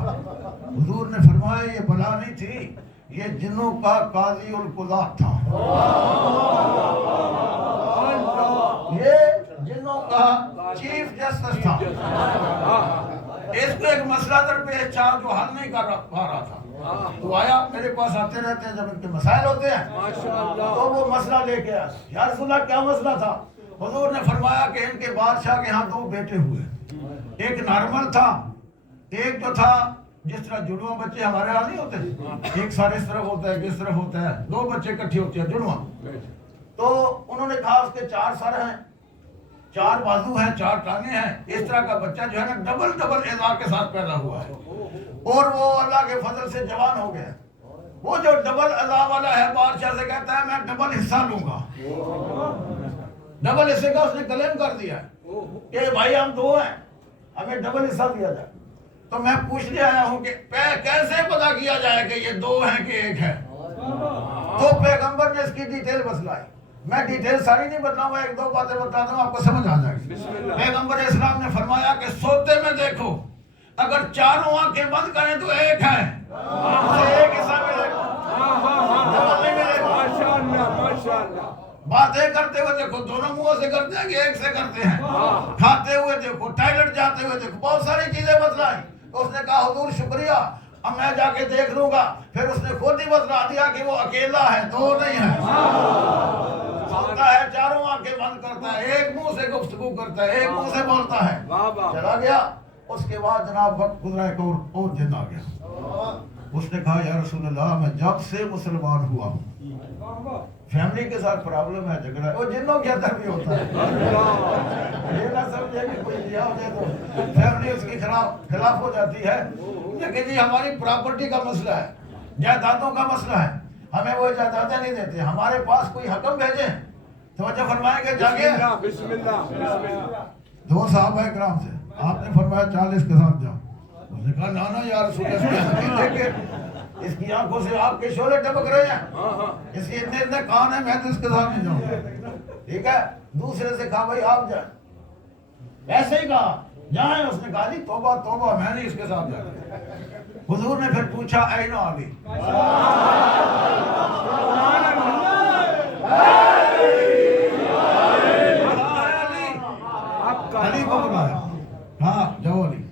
حضور نے فرمایا یہ بلا نہیں تھی، یہ جنوں کا قاضی القضات تھا، یہ جنوں کا چیف جسٹس تھا۔ اس کو ایک مسئلہ درپیش تھا جو حل نہیں کر پا رہا تھا، تو آیا، میرے پاس آتے رہتے ہیں جب ان کے مسائل ہوتے ہیں تو وہ مسئلہ لے کے آیا۔ یا رسول اللہ کیا مسئلہ تھا؟ حضور نے فرمایا کہ ان کے بادشاہ کے ہاں 2 بیٹے ہوئے، ایک نارمل تھا، ایک جو تھا جس طرح جڑواں بچے ہمارے ہاں نہیں ہوتے، ایک سر اس طرف ہوتا ہے، ایک اس طرف ہوتا ہے، 2 بچے اکٹھے ہوتے ہیں جڑواں۔ تو انہوں نے کہا اس کے 4 سر ہیں، 4 بازو ہیں، 4 ٹانگیں ہیں، اس طرح کا بچہ جو ہے نا ڈبل اعضاء کے ساتھ پیدا ہوا ہے، اور وہ اللہ کے فضل سے جوان ہو گیا۔ وہ جو ڈبل اعضاء والا ہے بادشاہ سے کہتا ہے میں ڈبل حصہ لوں گا، ڈبل حصے کا اس نے کلیم کر دیا کہ بھائی ہم 2 ہیں، ہمیں ڈبل حصہ دیا جائے۔ تو میں پوچھنے آیا ہوں کہ کیسے پتا کیا جائے کہ یہ 2 ہیں کہ 1 ہے؟ تو پیغمبر نے اس کی ڈیٹیل بتلائی، میں ڈیٹیل ساری نہیں بتلاؤں گا، 1-2 باتیں بتاتا ہوں، آپ کو سمجھ آ جائے گی۔ پیغمبر اسلام نے فرمایا کہ سوتے میں دیکھو، اگر 4 آنکھیں بند کریں تو 1 ہے، اسے 1 حصہ ملے گا، ڈبل نہیں ملے گا۔ ماشاءاللہ۔ باتیں کرتے ہوئے دیکھو، دونوں منہوں سے کرتے ہیں کہ 1 سے کرتے ہیں، کھاتے ہوئے دیکھو، ٹائلٹ جاتے ہوئے دیکھو، بہت ساری چیزیں بتلائیں۔ تو اس نے کہا حضور شکریہ، اب میں جا کے دیکھ لوں گا۔ پھر اس نے خود ہی بتلا دیا کہ وہ اکیلا ہے، 2 نہیں ہے، سوتا ہے، 4 آنکھیں بند کرتا ہے، 1 منہ سے گفتگو کرتا ہے، 1 منہ سے بولتا ہے۔ چلا گیا، اس کے بعد جناب وقت گزرا، ایک اور دن آ گیا۔ اس نے کہا یا رسول اللہ میں جب سے مسلمان ہوا ہوں فیملی کے ساتھ پرابلم ہے، جھگڑا ہے، وہ جنوں کے اندر بھی ہوتا ہے، یہ نہ سمجھے کہ کوئی لیا ہو جائے تو فیملی اس کی خلاف ہو جاتی ہے، لیکن جی ہماری پراپرٹی کا مسئلہ ہے، جائیدادوں کا مسئلہ ہے، ہمیں وہ جائیدادیں نہیں دیتے، ہمارے پاس کوئی حکم بھیجیں، توجہ فرمائیں گے جاگے۔ بسم اللہ۔ 2 صحابہ کرام سے آپ نے فرمایا 40 کے ساتھ جاؤ، اس نے کہا نانا یا رسول اللہ اس کی آنکھوں سے آپ کے شعلے ٹپک رہے ہیں، اس کی اتنے کان ہیں، میں تو اس کے ساتھ نہیں جاؤں، ٹھیک ہے۔ دوسرے سے کہا بھائی آپ جائیں، ایسے ہی کہا جائیں، اس نے کہا جی توبہ توبہ میں نہیں اس کے ساتھ جاتا۔ حضور نے پھر پوچھا این علی، علی کو بلایا، ہاں جاؤ علی۔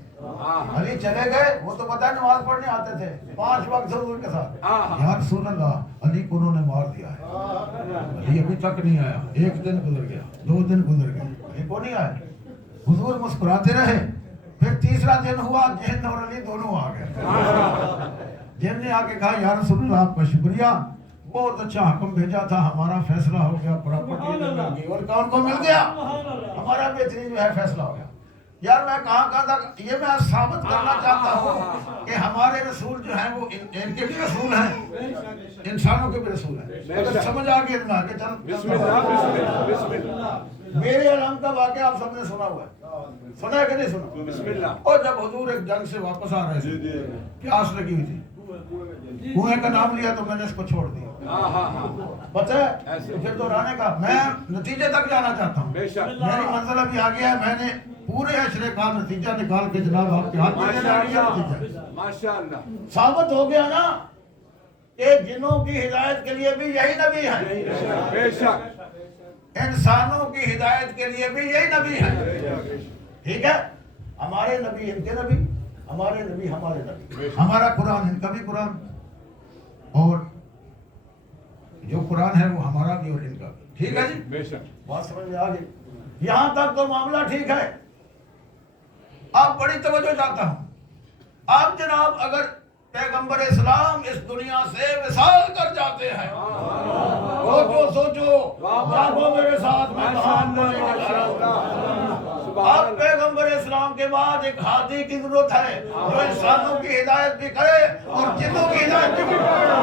علی چلے گئے، وہ تو پتہ نماز پڑھنے آتے تھے 5 وقت حضور کے ساتھ۔ یا رسول اللہ علی کو انہوں نے مار دیا ہے، علی ابھی تک نہیں آیا، 1 دن گزر گیا، 2 دن گزر گئے، علی کو نہیں آیا۔ حضور مسکراتے رہے، پھر تیسرا دن ہوا، جن اور علی دونوں آ گئے۔ جن نے آ کے کہا یا رسول اللہ آپ کا شکریہ، بہت اچھا حکم بھیجا تھا، ہمارا فیصلہ ہو گیا، پراپرٹی مل گئی، اور کون کو مل گیا، ہمارا بہترین جو ہے فیصلہ ہو گیا۔ یار میں کہاں تک یہ میں ثابت کرنا چاہتا ہوں کہ ہمارے رسول جو ہیں وہ ان کے بھی رسول ہیں، انسانوں کے بھی رسول ہیں۔ اگر سمجھ آ گئی اتنا کہ چل بسم اللہ۔ بسم اللہ۔ میرے علم کا واقعہ آپ سب نے سنا ہوا ہے، سنا ہے کہ نہیں سنا؟ بسم اللہ۔ اور جب حضور ایک جنگ سے واپس آ رہے تھے، پیاس لگی ہوئی تھی، کنویں کا نام لیا تو میں نے اس کو چھوڑ دیا، پتہ ہے پھر تو رانے کا میں نتیجے تک جانا چاہتا ہوں، میری منزل ابھی آ گیا ہے، میں نے پورے اشرے کا نتیجہ نکال کے جناب آپ کے ہاتھ میں ماشاءاللہ ثابت ہو گیا نا کہ جنوں کی ہدایت کے لیے بھی یہی نبی ہے، بے شک، انسانوں کی ہدایت کے لیے بھی یہی نبی ہے، ٹھیک ہے۔ ہمارے نبی ان کے نبی، ہمارے نبی ہمارے نبی، ہمارا قرآن ان کا بھی قرآن، اور جو قرآن ہے وہ ہمارا بھی اور ان کا بھی، ٹھیک ہے جی، بے شک، بات سمجھ میں آ گئی، یہاں تک تو معاملہ ٹھیک ہے۔ آپ بڑی توجہ چاہتا ہوں، آپ جناب اگر پیغمبر اسلام اس دنیا سے وصال کر جاتے ہیں، سوچو سوچو، جاگو میرے ساتھ میں آپ پیغمبر اسلام کے بعد ایک ہادی کی ضرورت ہے جو انسانوں کی ہدایت بھی کرے اور جنوں کی ہدایت بھی کرے۔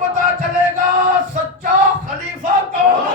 پتا چلے گا سچا خلیفہ کون ہے.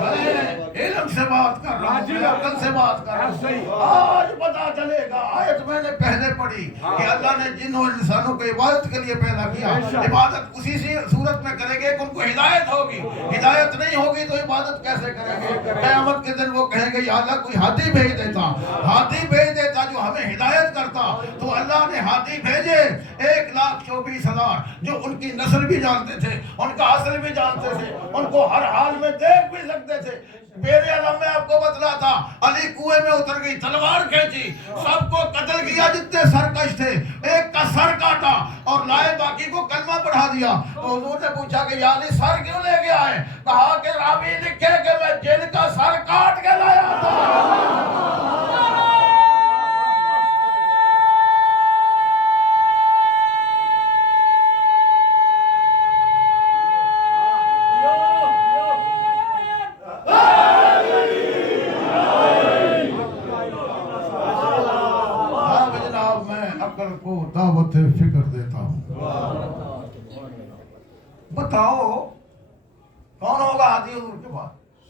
میں علم سے بات کر رہا ہوں, میں عقل سے بات کر رہا ہوں. آج پتا چلے گا. آیت میں نے پہلے پڑھی کہ اللہ نے جن اور انسانوں کو عبادت کے لیے پیدا کیا. عبادت اسی صورت میں کریں گے کہ ان کو ہدایت ہوگی. ہدایت نہیں ہوگی تو عبادت کیسے کریں گے؟ قیامت کے دن وہ کہیں گے یا اللہ کوئی ہادی بھیج دیتا, ہادی بھیج دیتا جو ہمیں ہدایت کرتا. تو اللہ نے ہادی بھیجے 1,24,000 جو ان کی نسل بھی جانتے تھے, ان کا اصل بھی جانتے تھے, ان کو ہر حال میں دیکھ بھی سکتے تھے. میرے علم میں آپ کو بتلا تھا, علی کنویں میں اتر گئی, تلوار کھینچی, سب کو قتل کیا جتنے سرکش تھے, ایک کا سر کاٹا اور لائے باقی کو کلمہ پڑھا دیا. تو حضور نے پوچھا کہ یا علی سر کیوں لے گیا ہے؟ کہا کہ راوی لکھے کہ میں جن کا سر کاٹ کے لایا تھا. عقل کو دعوت فکر دیتا ہوں. بتاؤ کون ہوگا ہادی حضور کے بعد؟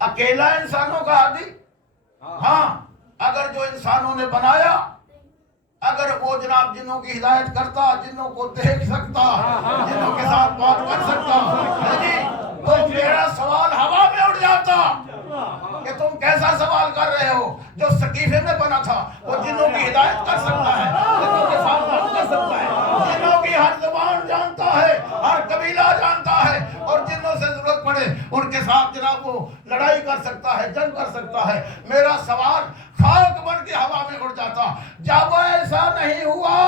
اکیلا انسانوں کا ہادی؟ ہاں, اگر جو انسانوں نے بنایا, اگر وہ جناب جنوں کی ہدایت کرتا, جنوں کو دیکھ سکتا, جنوں کے ساتھ بات کر سکتا, تو میرا سوال ہوا میں اڑ جاتا کہ تم کیسا سوال کر رہے ہو؟ جو سقیفے میں بنا تھا وہ جنوں کی ہدایت کر سکتا ہے, جنوں کے ساتھ بات کر سکتا ہے, جنوں کی ہر زبان جانتا ہے, ہر قبیلہ جانتا ہے, اور جنوں سے ضرورت پڑے ان کے ساتھ جناب وہ لڑائی کر سکتا ہے, جنگ کر سکتا ہے. میرا سوال خاک بن کے ہوا میں اڑ جاتا. جب ایسا نہیں ہوا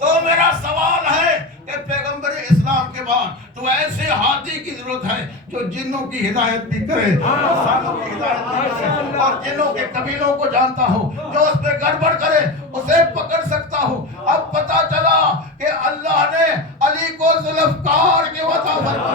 تو میرا سوال ہے کہ پیغمبر اسلام کے بعد تو ایسے ہادی کی ضرورت ہے جو جنوں کی ہدایت بھی کرے, انسانوں کی ہدایت بھی کرے, اور جنوں کے قبیلوں کو جانتا ہو, جو اس پہ گڑبڑ کرے اسے پکڑ سکتا ہو. اب پتا چلا کہ اللہ نے علی کو ذوالفقار کے وطا فرمایا.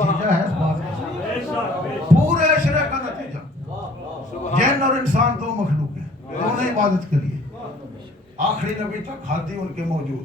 نتیجہ ہے اس بات کا, پورے عشرے کا نتیجہ. جن اور انسان دو مخلوق ہیں, دونوں عبادت کے لیے. آخری نبی تک ہادی ان کے موجود,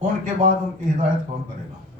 ان کے بعد ان کی ہدایت کون کرے گا؟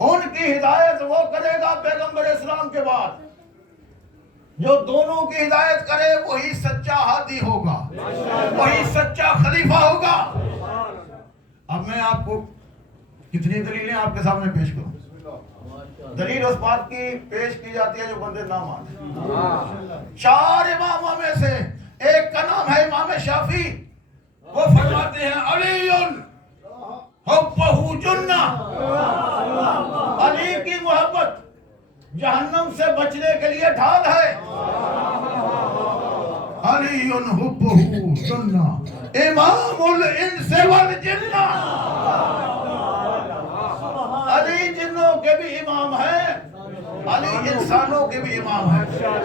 ان کی ہدایت وہ کرے گا پیغمبر اسلام کے بعد. جو دونوں کی ہدایت کرے وہی سچا ہادی ہوگا, وہی سچا خلیفہ ہوگا. اب میں آپ کو کتنی دلیلیں آپ کے سامنے پیش کروں. دلیل اس بات کی پیش کی جاتی ہے جو بندے نہ مانتے. 4 اماموں میں سے ایک کا نام ہے امام شافعی. وہ فرماتے ہیں علی حبہ جنہ, علی کی محبت جہنم سے بچنے کے لیے ڈھال ہے. علی حبہ جنہ امام الانس والجنہ. علی جنوں کے بھی امام ہے, علی انسانوں کے بھی امام ہے.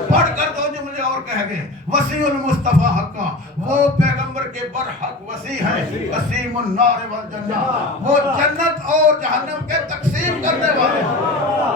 پڑھ کر 2 جملے اور کہہ گئے. وسیع المصطفیٰ حقا, وہ پیغمبر کے برحق وسیع ہے. قسیم النار والجنہ, وہ جنت اور جہنم کے تقسیم کرنے والے.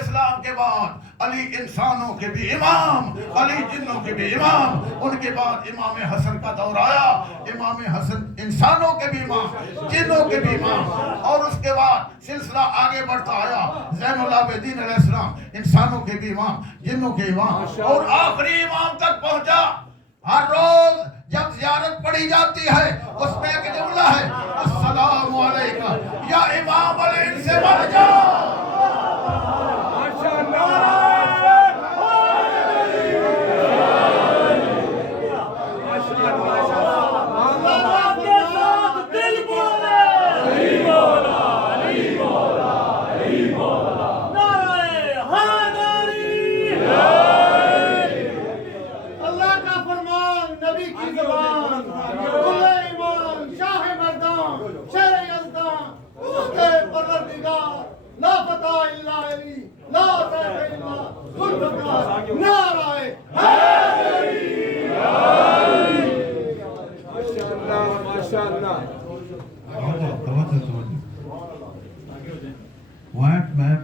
اسلام کے بعد علی انسانوں کے بھی امام, علی جنوں کے بھی امام. ان کے بعد امام حسن کا دور آیا, امام حسن انسانوں کے بھی امام, جنوں کے بھی امام. اور اس کے بعد سلسلہ آگے بڑھتا آیا. زین العابدین علیہ السلام انسانوں کے بھی امام, جنوں کے امام, اور آخری امام تک پہنچا. ہر روز جب زیارت پڑھی جاتی ہے اس میں ایک جملہ ہے, السلام علیکم یا امام الانس والجن. اللہ کا فرمان, نبی کی زبان, اللہ ایمان, شاہ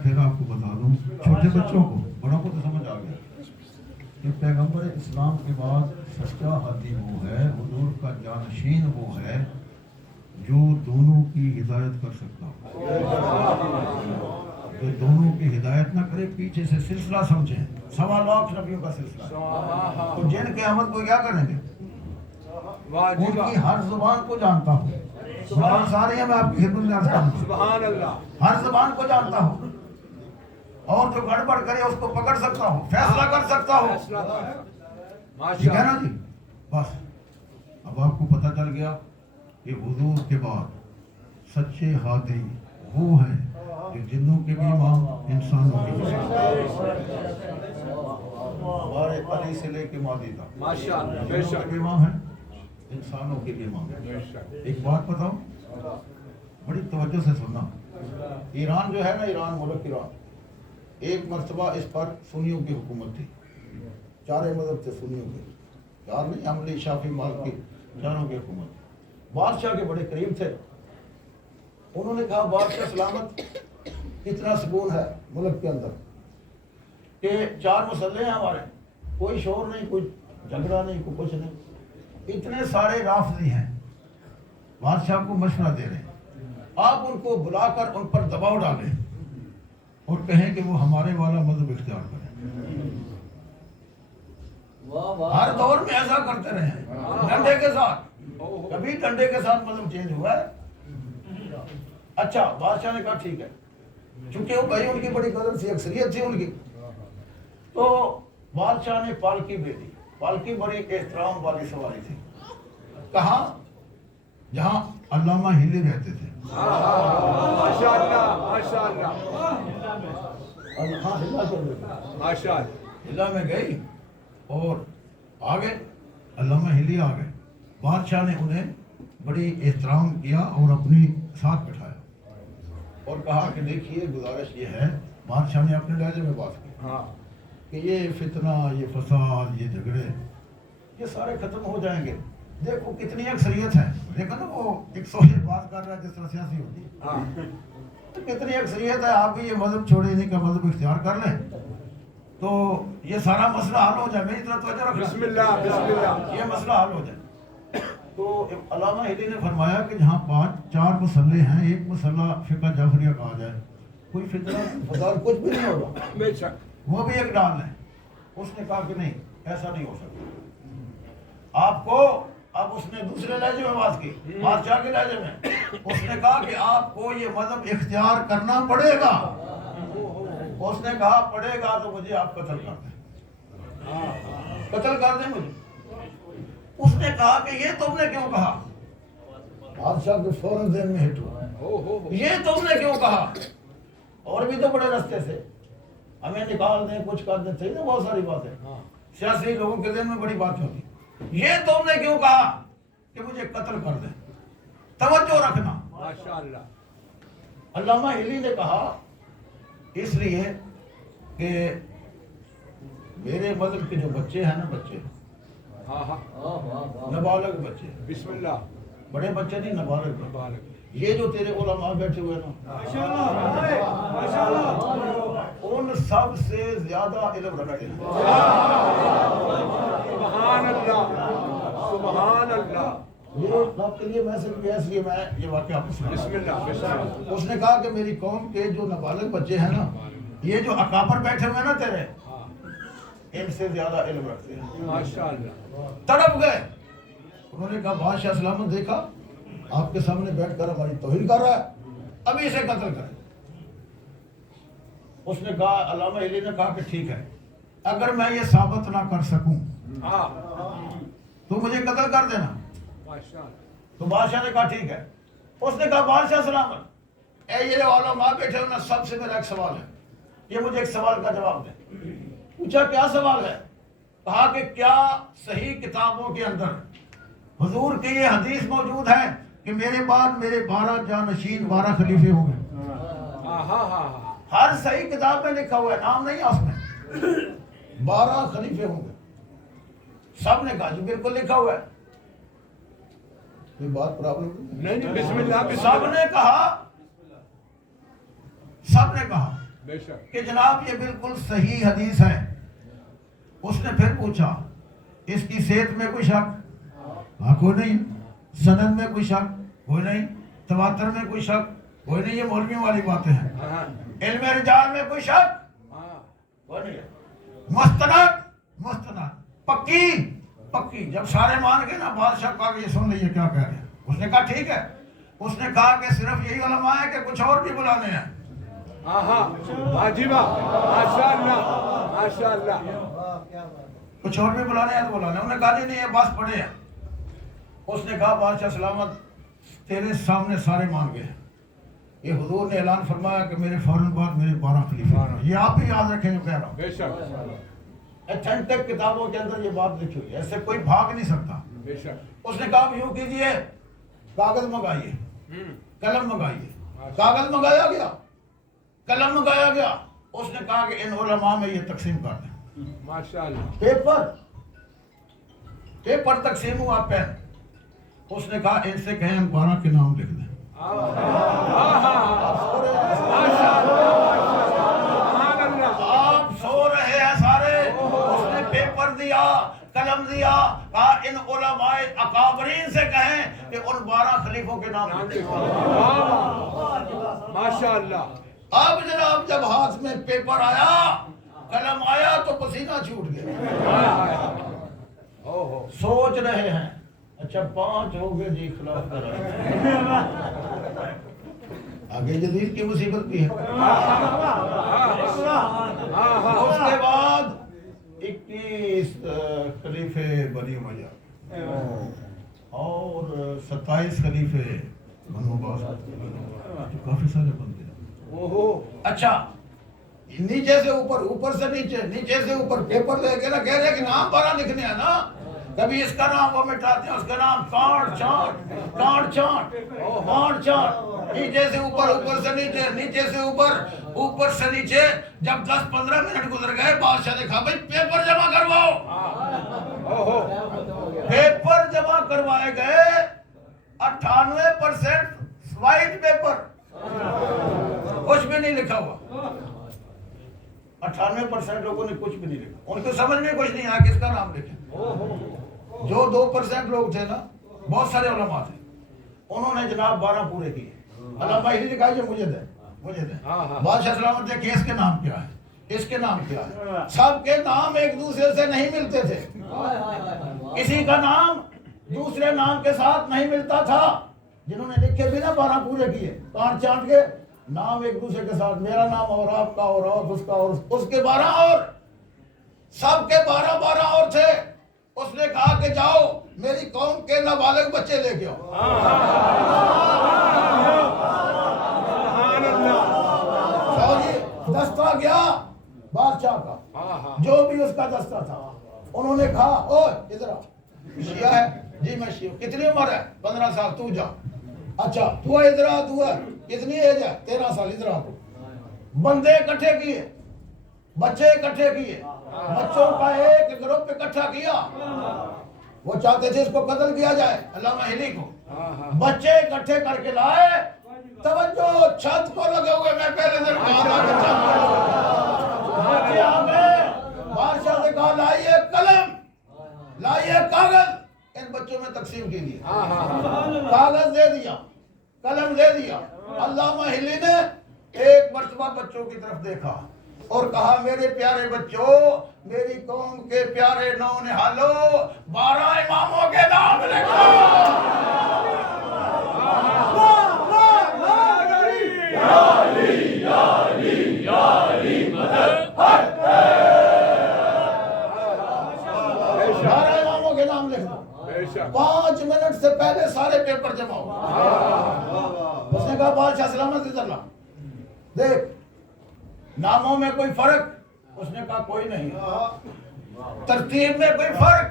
پھر آپ کو بتا دوں چھوٹے بچوں کو، بڑوں کو تو سمجھ آ گیا کہ پیغمبر اسلام کے بعد سچا ہادی وہ ہے، حضور کا جانشین وہ ہے جو دونوں کی ہدایت کر سکتا ہو۔ جو دونوں کی ہدایت نہ کرے، پیچھے سے سلسلہ سمجھیں، 1.25 لاکھ نبیوں کا سلسلہ، تو جن قیامت کو کیا کریں گے؟ ان کی ہر زبان کو جانتا ہوں، زبان ساری ہے، میں آپ کی خدمت میں عرض کروں، سبحان اللہ، ہر زبان کو جانتا ہوں، اور جو گڑبڑ کرے اس کو پکڑ سکتا ہوں، فیصلہ کر سکتا ہوں، ٹھیک ہے نا جی؟ بس اب آپ کو پتہ چل گیا کہ حضور کے بعد سچے ہادی وہ ہیں جو جنوں کے بھی امام، انسانوں کے بھی ہمارے علی سے لے کے مہدی تک ماشاءاللہ، بے جنوں کے شک، بھی امام ہیں، انسانوں کے بھی امام ہیں۔ بے شک، ایک بات بتاؤں، بڑی توجہ سے سننا، ایران جو ہے نا، ایران ملک ایران، ایک مرتبہ اس پر سنیوں کی حکومت تھی، چارے مذہب تھے سنیوں کے، چار نہیں، حنبلی، شافعی، مالکی، چاروں کی حکومت، بادشاہ کے بڑے قریب تھے۔ انہوں نے کہا بادشاہ سلامت، اتنا سکون ہے ملک کے اندر کہ 4 مسلح ہیں ہمارے، کوئی شور نہیں، کوئی جھگڑا نہیں، کوئی کچھ نہیں، اتنے سارے رافضی ہیں، بادشاہ کو مشورہ دے رہے ہیں، آپ ان کو بلا کر ان پر دباؤ ڈالیں اور کہیں کہ وہ ہمارے والا مذہب اختیار کریں۔ ہر دور میں ایسا کرتے رہے ہیں، ڈنڈے کے ساتھ، کبھی ڈنڈے کے ساتھ مذہب چینج ہوا ہے؟ اچھا، بادشاہ نے کہا ٹھیک ہے، چونکہ وہ کہیں ان کی بڑی قدر سی، اکثریت تھی ان کی، تو بادشاہ نے پالکی بھیجی، پالکی بڑی احترام والی سواری تھی، کہاں؟ جہاں علامہ ہلی رہتے تھے، ماشاءاللہ، ماشاءاللہ، ہاں ہلا چل رہے تھے، ماشاءاللہ، ہلا میں گئی اور آگے علامہ ہلی آ گئے، بادشاہ نے انہیں بڑی احترام کیا اور اپنی ساتھ بٹھایا اور کہا کہ دیکھیے گزارش یہ ہے، بادشاہ نے اپنے لہجے میں بات کی ہاں، کہ یہ فتنہ، یہ فساد، یہ جھگڑے، یہ سارے ختم ہو جائیں گے، دیکھو کتنی اکثریت ہے، دیکھو نا وہ ایک سوچے بات کر رہا ہے جس طرح سیاسی ہوتی ہے، ہاں، تو کتنی اکثریت ہے، آپ بھی یہ مذہب چھوڑے نہیں کا مذہب اختیار کر لیں تو یہ سارا مسئلہ حل ہو جائے، میری طرف توجہ رکھنا، بسم اللہ، بسم اللہ، یہ مسئلہ حل ہو جائے۔ تو علامہ ہلی نے فرمایا کہ جہاں 4 مسئلے ہیں، ایک مسئلہ فقہ جعفریہ کہا جائے، کوئی فتنہ فساد کچھ بھی نہیں ہوگا، بے شک، وہ بھی ایک ڈال ہے۔ اس نے کہا کہ نہیں، ایسا نہیں ہو سکتا آپ کو، اب اس نے دوسرے لہجے میں بات کی، بادشاہ کے لہجے میں، اس نے کہا کہ آپ کو یہ مذہب اختیار کرنا پڑے گا۔ اس نے کہا پڑے گا تو مجھے آپ قتل کر دیں، قتل کر دیں مجھے۔ اس نے کہا کہ یہ تم نے کیوں کہا؟ بادشاہ کے فوراً ذہن میں ہٹ ہوا، یہ تم نے کیوں کہا؟ اور بھی تو بڑے رستے سے ہمیں نکال دیں، کچھ کر دیں، تھے نا بہت ساری باتیں، سیاسی لوگوں کے ذہن میں بڑی بات ہوتی، یہ تم نے کیوں کہا کہ مجھے قتل کر دیں؟ توجہ رکھنا، ماشاءاللہ، علامہ ہلی نے کہا اس لیے کہ میرے مذہب کے جو بچے ہیں نا، بچے ہاں ہاں، نابالغ بچے، بسم اللہ، بڑے بچے نہیں، نابالغ، مبارک، یہ جو تیرے علماء بیٹھے ہوئے نا، ان سب سے زیادہ علم رکھتے ہیں، سبحان اللہ، سبحان اللہ، یہ آپ کے لیے میں صرف اس لیے میں یہ واقعہ آپ کو سنا۔ بسم اللہ، بسم اللہ، اس نے کہا کہ میری قوم کے جو نابالغ بچے ہیں نا، یہ جو اکابر بیٹھے ہوئے ہیں نا تیرے، ان سے زیادہ علم رکھتے ہیں۔ ماشاءاللہ، تڑپ گئے، انہوں نے کہا بادشاہ سلامت دیکھا آپ کے سامنے بیٹھ کر ہماری توہین کر رہا ہے، ابھی اسے قتل کریں۔ اس نے کہا، علامہ ہلی نے کہا کہ ٹھیک ہے، اگر میں یہ ثابت نہ کر سکوں ہاں، تو مجھے قتل کر دینا۔ ماشاءاللہ، تو بادشاہ نے کہا ٹھیک ہے۔ اس نے کہا بادشاہ سلامت، اے یہ علماء بیٹھے ہونا، سب سے میرا ایک سوال ہے، یہ مجھے ایک سوال کا جواب دیں۔ پوچھا کیا سوال ہے؟ کہا کہ کیا صحیح کتابوں کے اندر حضور کی یہ حدیث موجود ہے کہ میرے بعد میرے 12 جانشین 12 خلیفے ہوں گے؟ ہاں ہاں ہاں، ہر صحیح کتاب میں لکھا ہوا ہے، نام نہیں ہے اس میں، 12 خلیفے ہوں گے۔ سب نے کہا جی بالکل لکھا ہوا ہے، یہ بات پرابلم نہیں نہیں، بسم اللہ، سب نے کہا بے شک کہ جناب یہ بالکل صحیح حدیث ہے. اس نے پھر پوچھا اس کی صحت میں کوئی شک؟ ہاں کوئی نہیں. سند میں کوئی شک؟ کوئی نہیں. تواتر میں کوئی شک؟ کوئی نہیں. یہ مولویوں والی باتیں ہیں. علم رجال میں کوئی شک؟ کوئی نہیں. مستند پکی. جب سارے مان گئے نا بادشاہ کہا کہ یہ سن لیجیے کیا کہہ رہے ہیں. اس نے کہا ٹھیک ہے. اس نے کہا کہ صرف یہی علماء ہے کہ کچھ اور بھی بلانے ہیں؟ واجبہ ماشاء اللہ ماشاء اللہ. کچھ اور بھی بلانے ہیں تو بلانے. انہوں نے کہا نہیں یہ بس پڑے ہیں. اس نے کہا بادشاہ سلامت تیرے سامنے سارے مان گئے. یہ حضور نے اعلان فرمایا کہ میرے فوراً بعد میرے 12 خلیفہ ہیں. یہ آپ بھی یاد رکھیں جو کہہ رہا ہوں. بے شک اتھینٹک کتابوں کے اندر یہ بات لکھی ہوئی ہے. ایسے کوئی بھاگ نہیں سکتا. بے شک. اس نے کہا یوں کیجئے کاغذ منگائیے قلم منگائیے. کاغذ منگایا گیا قلم منگایا گیا. اس نے کہا کہ ان علماء میں یہ تقسیم کر دیں. ماشاء اللہ. پیپر تقسیم ہوا پین. اس نے کہا ان سے کہیں ہم 12 کے نام لکھ دیں. آپ سو رہے ہیں سارے. اس نے پیپر دیا قلم دیا کہا ان علماء اکابرین سے کہیں کہ ان 12 خلیفوں کے نام لکھ دیں. ماشاء اللہ. اب جناب جب ہاتھ میں پیپر آیا قلم آیا تو پسینہ چھوٹ گیا. سوچ رہے ہیں اچھا 5 ہو گئے جی خلاف کر آگے جدید کی مصیبت بھی ہے. اس کے بعد 21 خلیفے بنی امیہ اور 27 خلیفے بنو عباس. کافی سارے بندے. اچھا نیچے سے اوپر سے نیچے سے اوپر پیپر لے کے نا کہہ رہے کہ نام 12 لکھنے ہیں نا. کبھی اس کا نام وہ مٹاتے ہیں اس کا نام کانٹ چانٹ. نیچے سے اوپر سے نیچے سے اوپر سے نیچے. جب 10-15 منٹ گزر گئے بادشاہ نے کہا بھائی پیپر جمع کرواؤ. پیپر جمع کروائے گئے. 98% وائٹ پیپر کچھ بھی نہیں لکھا ہوا. 98% لوگوں نے کچھ بھی نہیں لکھا. ان کو سمجھ میں کچھ نہیں آیا کس کا نام لکھیں. جو 2% لوگ تھے نا بہت سارے علماء تھے انہوں نے جناب 12 پورے کیے. علامہ ہی لکھا یہ مجھے دیں. بادشاہ سلامت دیکھیں اس کے نام کیا ہے اس کے نام کیا ہے. سب کے نام ایک دوسرے سے نہیں ملتے تھے. کسی کا نام دوسرے نام کے ساتھ نہیں ملتا تھا. جنہوں نے لکھے بھی نا 12 پورے کیے کانٹ چانٹ کے نام ایک دوسرے کے ساتھ. میرا نام اور آپ کا اور اس کا اور اس کے 12 اور سب کے 12 اور تھے. اس نے کہا کہ جاؤ میری قوم کے نابالغ بچے لے کے آؤ. دستہ گیا بادشاہ کا جو بھی اس کا دستہ تھا. انہوں نے کہا او ادھر آ. شیعہ ہے جی میں شیعہ. کتنی عمر ہے 15 سال. تو جا. اچھا تو ادھر آ. تو ہے کتنی ایج ہے 13 سال. ادھر آ. بندے اکٹھے کیے بچے اکٹھے کیے. بچوں کا ایک گروپ اکٹھا کیا. وہ چاہتے تھے اس کو قتل کیا جائے علامہ ہلی کو. بچے اکٹھے کر کے لائے. توجہ چھت کو لگے ہوئے. میں پہلے دن بچے آ گئے. بادشاہ نے کہا لائیے قلم لائیے کاغذ. ان بچوں میں تقسیم کیجیے. کاغذ دے دیا قلم دے دیا. علامہ ہلی نے ایک مرتبہ بچوں کی طرف دیکھا اور کہا میرے پیارے بچوں میری قوم کے پیارے نونہالو 12 اماموں کے نام لکھو. اماموں کے نام لکھ دو. 5 منٹ سے پہلے سارے پیپر جمع ہو. اس نے کہا بادشاہ سلامت ادھر لا دیکھ ناموں میں کوئی فرق. اس نے کہا کوئی نہیں. ترتیب میں کوئی فرق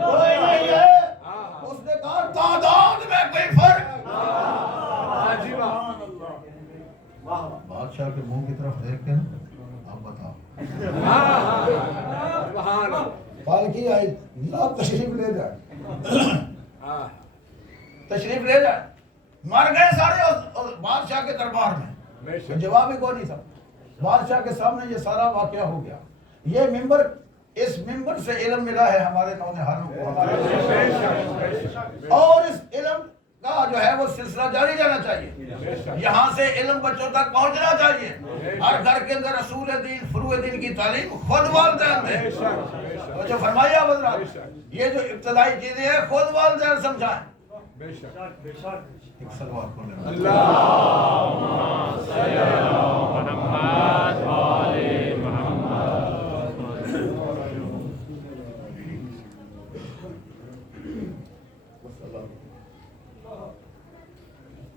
کوئی نہیں ہے. اس نے کہا تعداد میں کوئی فرق. بادشاہ کے منہ کی طرف دیکھ کے اب بتاؤ. پالکی آئی جناب تشریف لے جائے تشریف لے جائے. مر گئے سارے بادشاہ کے دربار میں، جواب ہی کوئی نہیں تھا۔ بادشاہ کے سامنے یہ سارا واقعہ ہو گیا۔ یہ ممبر، اس ممبر سے علم ملا ہے ہمارے نونہالوں کو، اور اس علم کا جو ہے وہ سلسلہ جاری رہنا چاہیے، یہاں سے علم بچوں تک پہنچنا چاہیے۔ ہر گھر کے اندر اصول دین، فروع دین کی تعلیم خود والدین دیں۔ تو جو فرمایا حضرات، یہ جو ابتدائی چیزیں ہیں خود والدین سمجھائیں۔ ایک صلوات پڑھیں۔ اللہم صلی علی محمد و آل محمد۔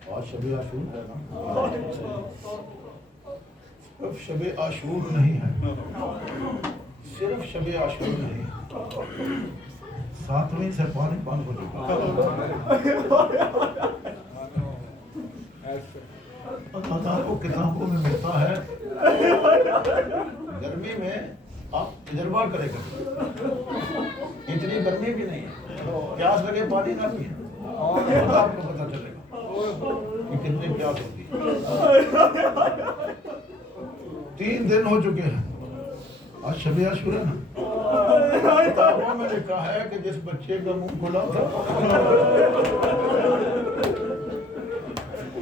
آج شب عاشور ہے نا، صرف شب عاشور نہیں ہے، صرف شب عاشور نہیں ہے، 7ویں سے پانی بند ہو چکا۔ اللہ کو کتابوں میں ملتا ہے، گرمی میں آپ تجربہ کرے گا، اتنی گرمی بھی نہیں ہے، پیاس لگے پانی نہ پیے، آپ کو پتہ چلے گا کہ کتنی پیاس ہوتی ہے۔ 3 دن ہو چکے ہیں، آج شب عاشور ہے نا، کتابوں میں لکھا ہے کہ جس بچے کا منہ کھلا تھا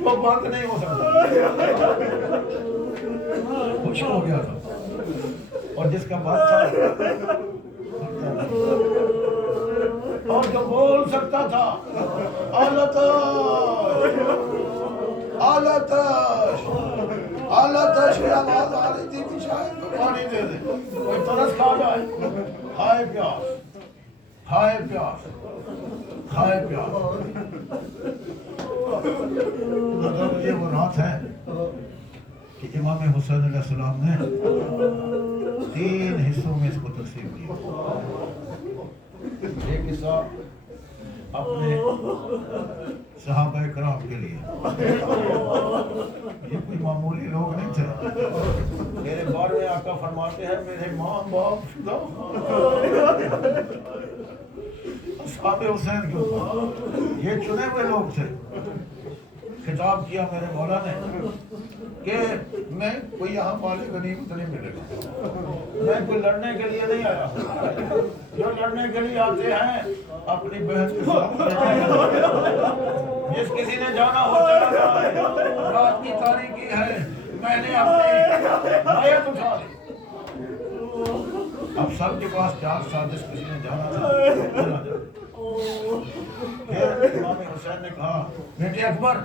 وہ بات نہیں ہو سکتا، خشک ہو گیا تھا، اور جس کا بات تھا اور جو بول سکتا تھا آلتش کی آواز آ رہی تھی کہ شاید کوئی پانی دے دے، کوئی ترس کھا جائے، کھائے پیاس، کھائے پیاس، کھائے پیاس۔ یہ وہ رات ہے کہ امام حسین علیہ السلام نے 3 حصوں میں اس کو تقسیم کیا۔ ایک حصہ اپنے صحابہ کرام کے لیے، یہ کوئی معمولی لوگ نہیں تھے، میرے بارے میں آقا فرماتے ہیں میرے ماں باپ شدہ اصحاب حسین کے اوپر، یہ چنے ہوئے لوگ تھے۔ خطاب کیا میرے مولا نے کہ میں کوئی یہاں مال غنیمت نہیں ملے گا، میں کوئی لڑنے کے لیے نہیں آیا، جو لڑنے کے لیے آتے ہیں اپنی بہن کے ساتھ، جس کسی نے جانا ہو چلا جائے، رات کی تاریکی ہے، میں نے اپنی بیعت اٹھا لی۔ اب سب کے پاس 4 سال، جس کسی نے جانا تھا چلا جائے۔ پھر امام حسین نے کہا بیٹے اکبر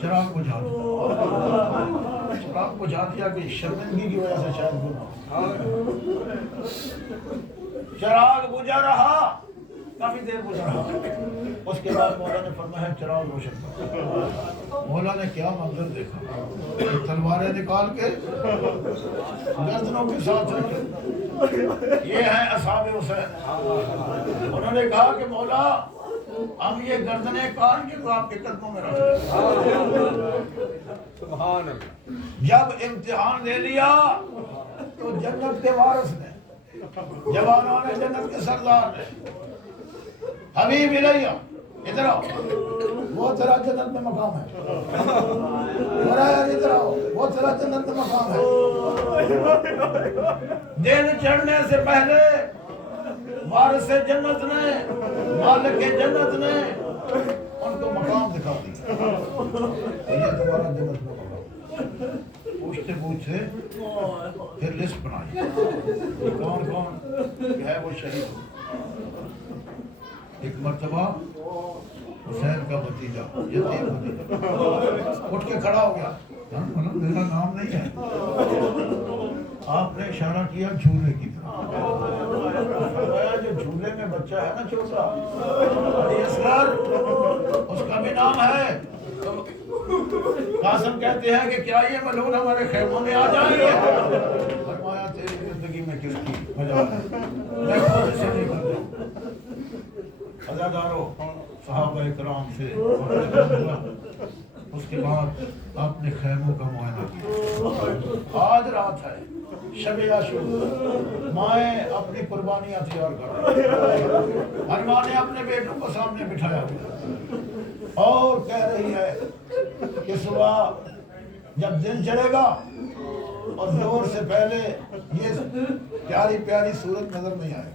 چراغ بجھا دیا، چراغ بجھا دیا کہ شرمندگی کی وجہ سے شاید گناہ، چراغ بجھا رہا، کافی دیر بجھا رہا، اس کے بعد مولا نے فرمایا چراغ روشن کر۔ مولا نے کیا منظر دیکھا، تلواریں نکال کے گردنوں کے ساتھ رکھی، یہ ہیں اصحاب حسین۔ انہوں نے کہا کہ مولا ہم یہ گردنیں کاٹ کے تو آپ کے قدموں میں رکھ دیں۔ سبحان اللہ۔ جب امتحان لے لیا تو جنت کے وارث نے، جوانان جنت کے سردار نے، حبیب الیہ ادھر آؤ، وہ تیرا جنت میں مقام ہے، ادھر آؤ، وہ تیرا جنت میں مقام ہے۔ دن چڑھنے سے پہلے وارث جنت نے، مالک جنت نے ان کو مقام دکھا دیا، یہ تمہارا جنت میں مقام۔ پوچھتے پوچھتے پھر لسٹ بنائی، کون کون ہے وہ شہید۔ ایک مرتبہ حسین کا بھتیجا، یتیم بھتیجا اٹھ کے کھڑا ہو گیا، میرا نام نہیں ہے۔ آپ نے اشارہ کیا جھولے کی طرف، فرمایا جو جھولے میں بچہ ہے نا چھوٹا علی اصغر، اس کا بھی نام ہے۔ قاسم کہتے ہیں کہ کیا یہ ملعون ہمارے خیموں میں آ جائیں گے؟ فرمایا تیری زندگی میں کس کی مجال ہے، میں خود سے نہیں کرتا ہوں۔ عزادارو، صحابہ کرام سے اس کے بعد آپ نے خیموں کا معائنہ کیا. آج رات ہے شب عاشور، مائیں اپنی قربانیاں تیار کر رہی ہیں. ہر ماں نے اپنے بیٹوں کو سامنے بٹھایا ہوا اور کہہ رہی ہے کہ صبح جب دن چلے گا اور زور سے پہلے یہ پیاری پیاری صورت نظر نہیں آئے.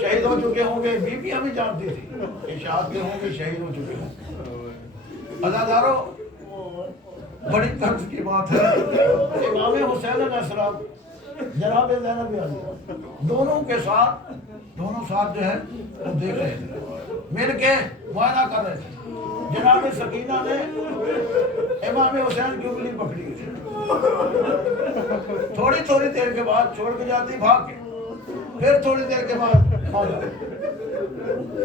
شہید ہو چکے ہوں گے، بیویاں بھی جانتی تھی کہ شہاد کے ہوں گے، شہید ہو چکے ہیں. عزادارو، بڑی طرز کی بات ہے. امام حسین علیہ السلام جناب زینب علیہ دونوں ساتھ جو ہے وہ دیکھ رہے تھے، مل کے معائنہ کر رہے تھے. جناب سکینہ نے امام حسین کی انگلی پکڑی تھی، تھوڑی دیر کے بعد چھوڑ کے جاتی بھاگ کے، پھر تھوڑی دیر کے بعد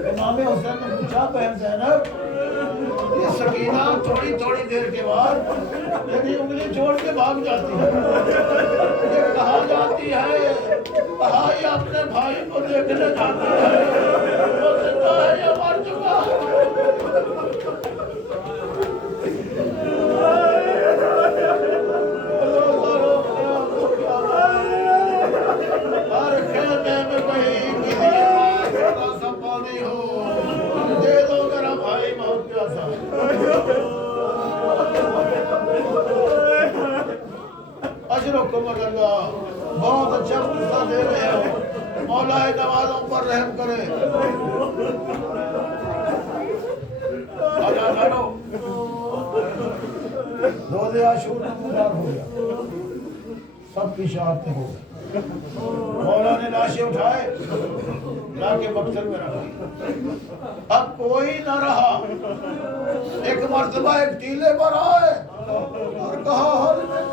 امام حسین نے پوچھا بہن زینب، یہ سکینہ تھوڑی دیر کے بعد میری انگلی چھوڑ کے بھاگ جاتی ہے، یہ کہاں جاتی ہے؟ کہاں یہ اپنے بھائی کو دیکھنے جاتی ہے؟ وہ زندہ ہے یا مر چکا ہے؟ ہر خیمے میں کہیں کسی چھوٹا سا پانی ہو، دے دو میرا بھائی بہت پیاسا. اجرکم اللہ، بہت اچھا قصہ دے رہے ہو، مولا نوازوں پر رحم کرے. روزے عاشور نمودار ہو گیا، سب کی شہادتیں ہو گئی. مولا نے لاشیں اٹھائے، لا کے مقتل میں رکھی. اب کوئی نہ رہا. ایک مرتبہ ایک ٹیلے پر آئے اور کہا حل میں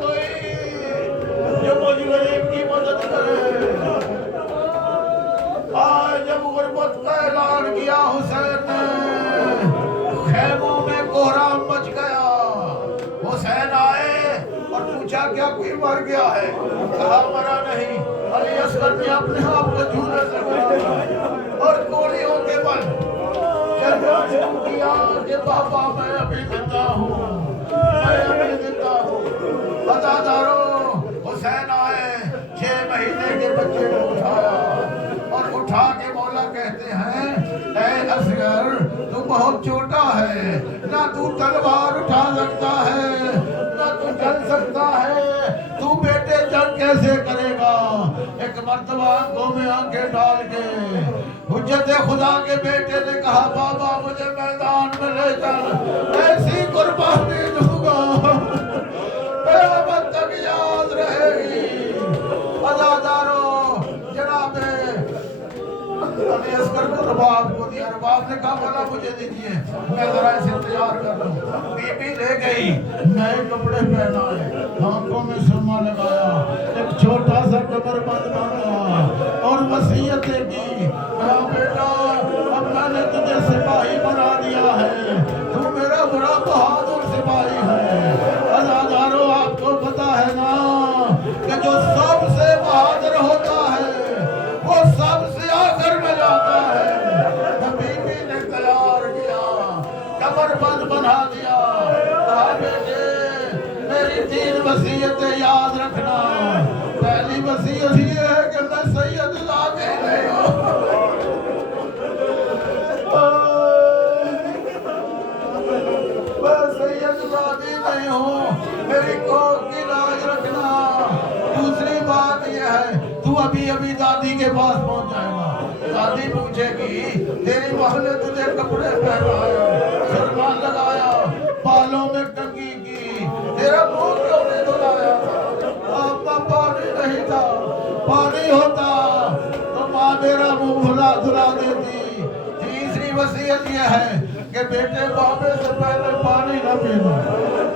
کوئی جو مجھ غریب کی مدد کرے. آج جب غربت کا اعلان کیا حسین نے، خیموں میں کوہرام مچ گیا. حسین آئے اور پوچھا کیا کوئی مر گیا ہے؟ کہا مرا نہیں. علی اصغر نے اپنے آپ کو جھولے سے گرا اور گولیوں کے بل چلنا شروع کیا کہ بابا میں ابھی زندہ ہوں، میں ابھی زندہ ہوں. عزادارو، حسین آئے، 6 مہینے کے بچے کو اٹھایا اور اٹھا کے مولا کہتے ہیں اے اصغر تو بہت چھوٹا ہے، نہ تو تلوار اٹھا سکتا ہے نہ تو چل سکتا ہے، تو بیٹے جنگ کیسے کرے گا؟ ایک مرتبہ آنکھوں میں آنکھیں ڈال کے حجت خدا کے بیٹے نے کہا بابا مجھے میدان میں لے چل، ایسی قربانی دوں گا قیامت تک یاد رہے گی. عزادارو، جناب علی اصغر کو رباب کو دیا. رباب نے کہا بھلا مجھے دیجیے، میں ذرا اسے تیار کر لوں. بی بی لے گئی، نئے کپڑے پہنائے، آنکھوں میں سرما لگایا، ایک چھوٹا سا کمر بند باندھا اور وصیتیں کی. کہا بیٹا اب میں نے تجھے سپاہی بنا دیا ہے، تو میرا بڑا بہادر سپاہی ہے. عزادارو، آپ کو پتا ہے نا کہ جو سب سے بہادر ہوتا ہے وہ سب سے آخر میں جاتا ہے. بی بی نے تیار کیا، کمر بند بنا دیا. کہا بیٹے میری 3 وصیتیں یاد رکھنا. پہلی وصیت یہ ہے کہ میں سید ذاتی نہیں ہوں، میں سید ذاتی نہیں ہوں، میری کوکھ کی لاج رکھنا. دوسری بات یہ ہے تو ابھی دادی کے پاس پہنچ جائے گا. دادی پوچھے گی تیری بہن نے تجھے کپڑے پہنائے، سرما لگایا، بالوں میں کنگھی کی، تیرا منہ کیوں نہیں دھلایا؟ ابا پانی نہیں تھا، پانی ہوتا تو ماں میرا منہ دھلا دیتی. تیسری وصیت یہ ہے کہ بیٹے بابے سے پہلے پانی نہ پینا،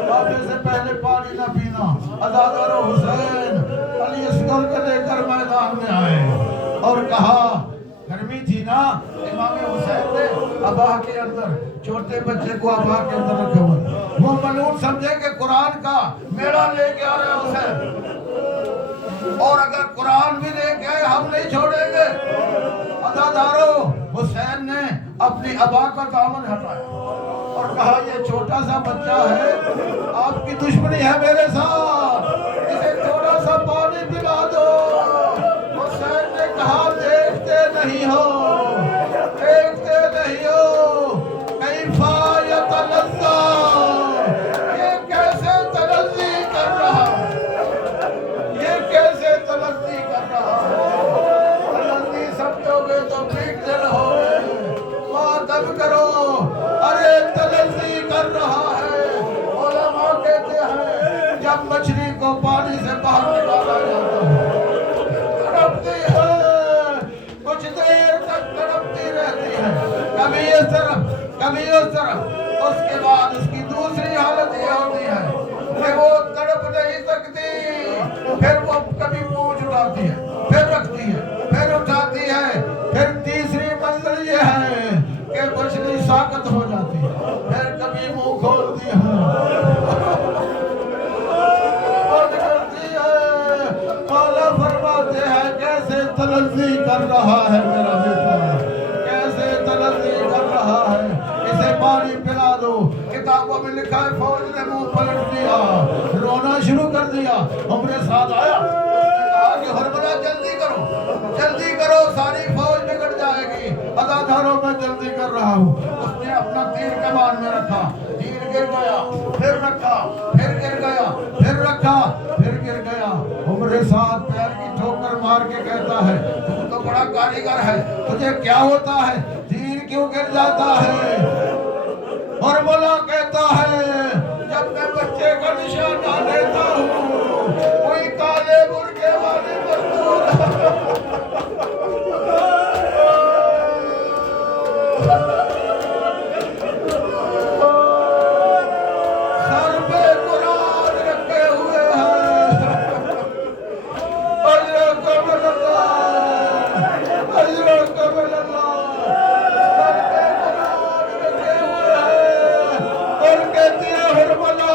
بابے سے پہلے پانی نہ پینا. عزادارو، حسین علی اصغر کو لے کر میدان میں آئے اور کہا گرمی تھی نا، امام حسین نے اباہ کے اندر چھوٹے بچے کو اباہ کے اندر رکھے ہوئے. وہ ملعون سمجھے کہ قرآن کا میڑا لے کے آ رہے حسین، اور اگر قرآن بھی لے کے آئے ہم نہیں چھوڑیں گے. اپنی ابا کا دامن ہٹایا اور کہا یہ چھوٹا سا بچہ ہے، آپ کی دشمنی ہے میرے ساتھ، اسے تھوڑا سا پانی پلا دو۔ حسین نے کہا دیکھتے نہیں ہو، دیکھتے نہیں ہو، کیفا یتلذا، یہ کیسے تلذی کر رہا ہے، یہ کیسے تلذی کر رہا ہے۔ تلذی سمجھو گے تو ٹھیک سے رہو گے، ماتم کرو، ارے تلذی کر رہا ہے۔ علماء کہتے ہیں جب مچھلی کو پانی سے باہر نکالا جاتا ہے تڑپتی ہے، کچھ دیر تک تڑپتی رہتی ہے، کبھی اس طرف کبھی اس طرف، اس کے بعد اس کی دوسری حالت یہ ہوتی ہے کہ وہ تڑپ نہیں سکتی، پھر وہ کبھی پونچھ اٹھاتی ہے، پھر رکھتی ہے، پھر اٹھاتی ہے، پھر تیسری منزل یہ ہے کہ مچھلی ساکت ہو جاتی ہے، پھر کبھی منہ کھولتی ہے، بند کرتی ہے۔ مولا فرماتے ہیں کیسے تلذی کر رہا ہے میرا بیٹا، کیسے تلذی کر رہا ہے، اسے پانی پلا دو۔ کتابوں میں لکھا ہے فوج نے منہ پلٹ دیا، رونا شروع کر دیا۔ عمر سعد آیا، کہا کہ ہرملا جلدی کرو، جلدی کرو، ساری فوج نکل جائے گی۔ عزاداروں میں جلدی کر رہا ہوں۔ اس نے اپنا تیر کمان میں رکھا، تیر گر گیا، پھر رکھا، پھر گر گیا، پھر رکھا، پھر گر گیا۔ عمر سعد پیر کی ٹھوکر مار کے کہتا ہے تو بڑا کاریگر ہے، تجھے کیا ہوتا ہے، تیر کیوں گر جاتا ہے؟ اور مولا کہتا ہے جب میں بچے کا نشانہ لیتا ہوں کوئی کالے مرغے والی مزدور سر پہ قرآن رکھے ہوئے ہیں، اجرکم اللہ، اجرکم اللہ، سر پہ قرآن رکھے ہوئے ہیں اور کہتی ہے ہرملا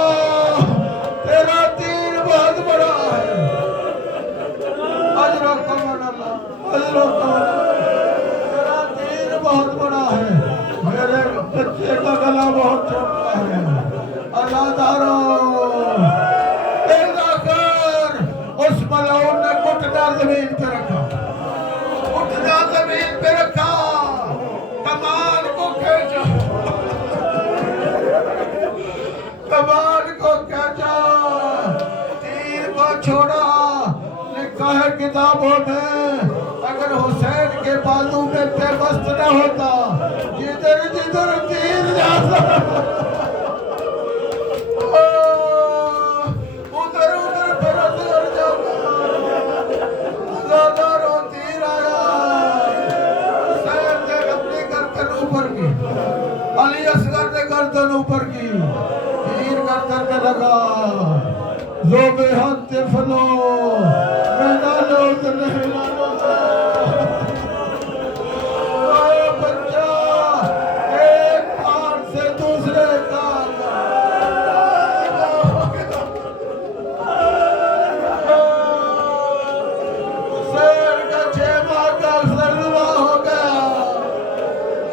تیرا تیر بہت بڑا ہے۔ اجرکم اللہ، اجرکم اللہ، تیرا تیر بہت بڑا ہے، میرے بچے کا گلا بہت چھوٹا ہے۔ عزاداروں، اس ملعون نے گھٹنا زمین پہ رکھا، گھٹنا زمین پہ رکھا، کمان کو کھینچا، کمان کو کھینچا، تیر کو چھوڑا۔ لکھا ہے کتابوں میں اگر حسین کے بازو میں پیوست نہ ہوتا، جدھر جدھر تیر جاتا ادھر ادھر پھر ادھر جاتا، عزاداروں تیر آیا، حسین نے اپنی گردن اوپر کی، علی اصغر نے گردن اوپر کی، تیر گردن میں لگا، ذوبحت طفلو من الأذن إلى الأذن، بچہ ایک کان سے دوسرے کان، حسین کا 6 ماہ کا سرزبہ ہو گیا،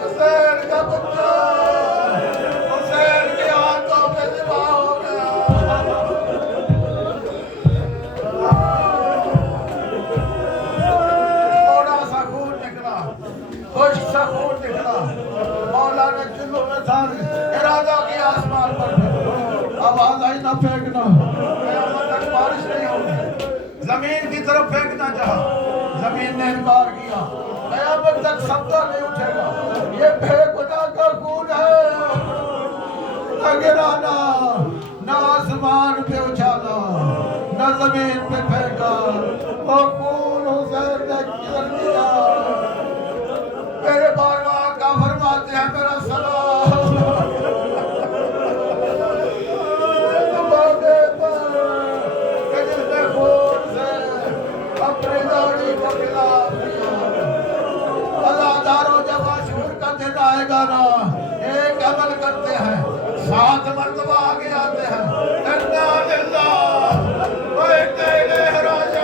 حسین کا بچہ حسین کے ہاتھوں پہ ذبح ہو گیا۔ تھوڑا سا خون نکلا، خشک سا خون نکلا، مولا نے چلو میں تھا ارادہ کیا آسمان پر آواز آئی نہ پھینکنا، قیامت تک بارش نہیں ہوگی، زمین کی طرف پھینکنا چاہا، زمین نے انکار کیا، قیامت تک سبزہ نہیں اٹھے گا، یہ بے گناہ کا خون ہے، نہ گرانا، نہ آسمان پہ اچھالا، نہ زمین پہ پھینکا، وہ خون حسین نے کدھر دیا۔ میرے بارگاہ کا فرماتے ہیں میرا سلام موقع پر کہ جس نے خون سے اپنی داڑھی کو خلاف دیا۔ عزاداروں جب عاشور کا دن آئے گا نا، ایک عمل کرتے ہیں، 7 مرتبہ آگے آتے ہیں، اِنَّا لِلَّهِ وَإِنَّا إِلَيْهِ راجعون۔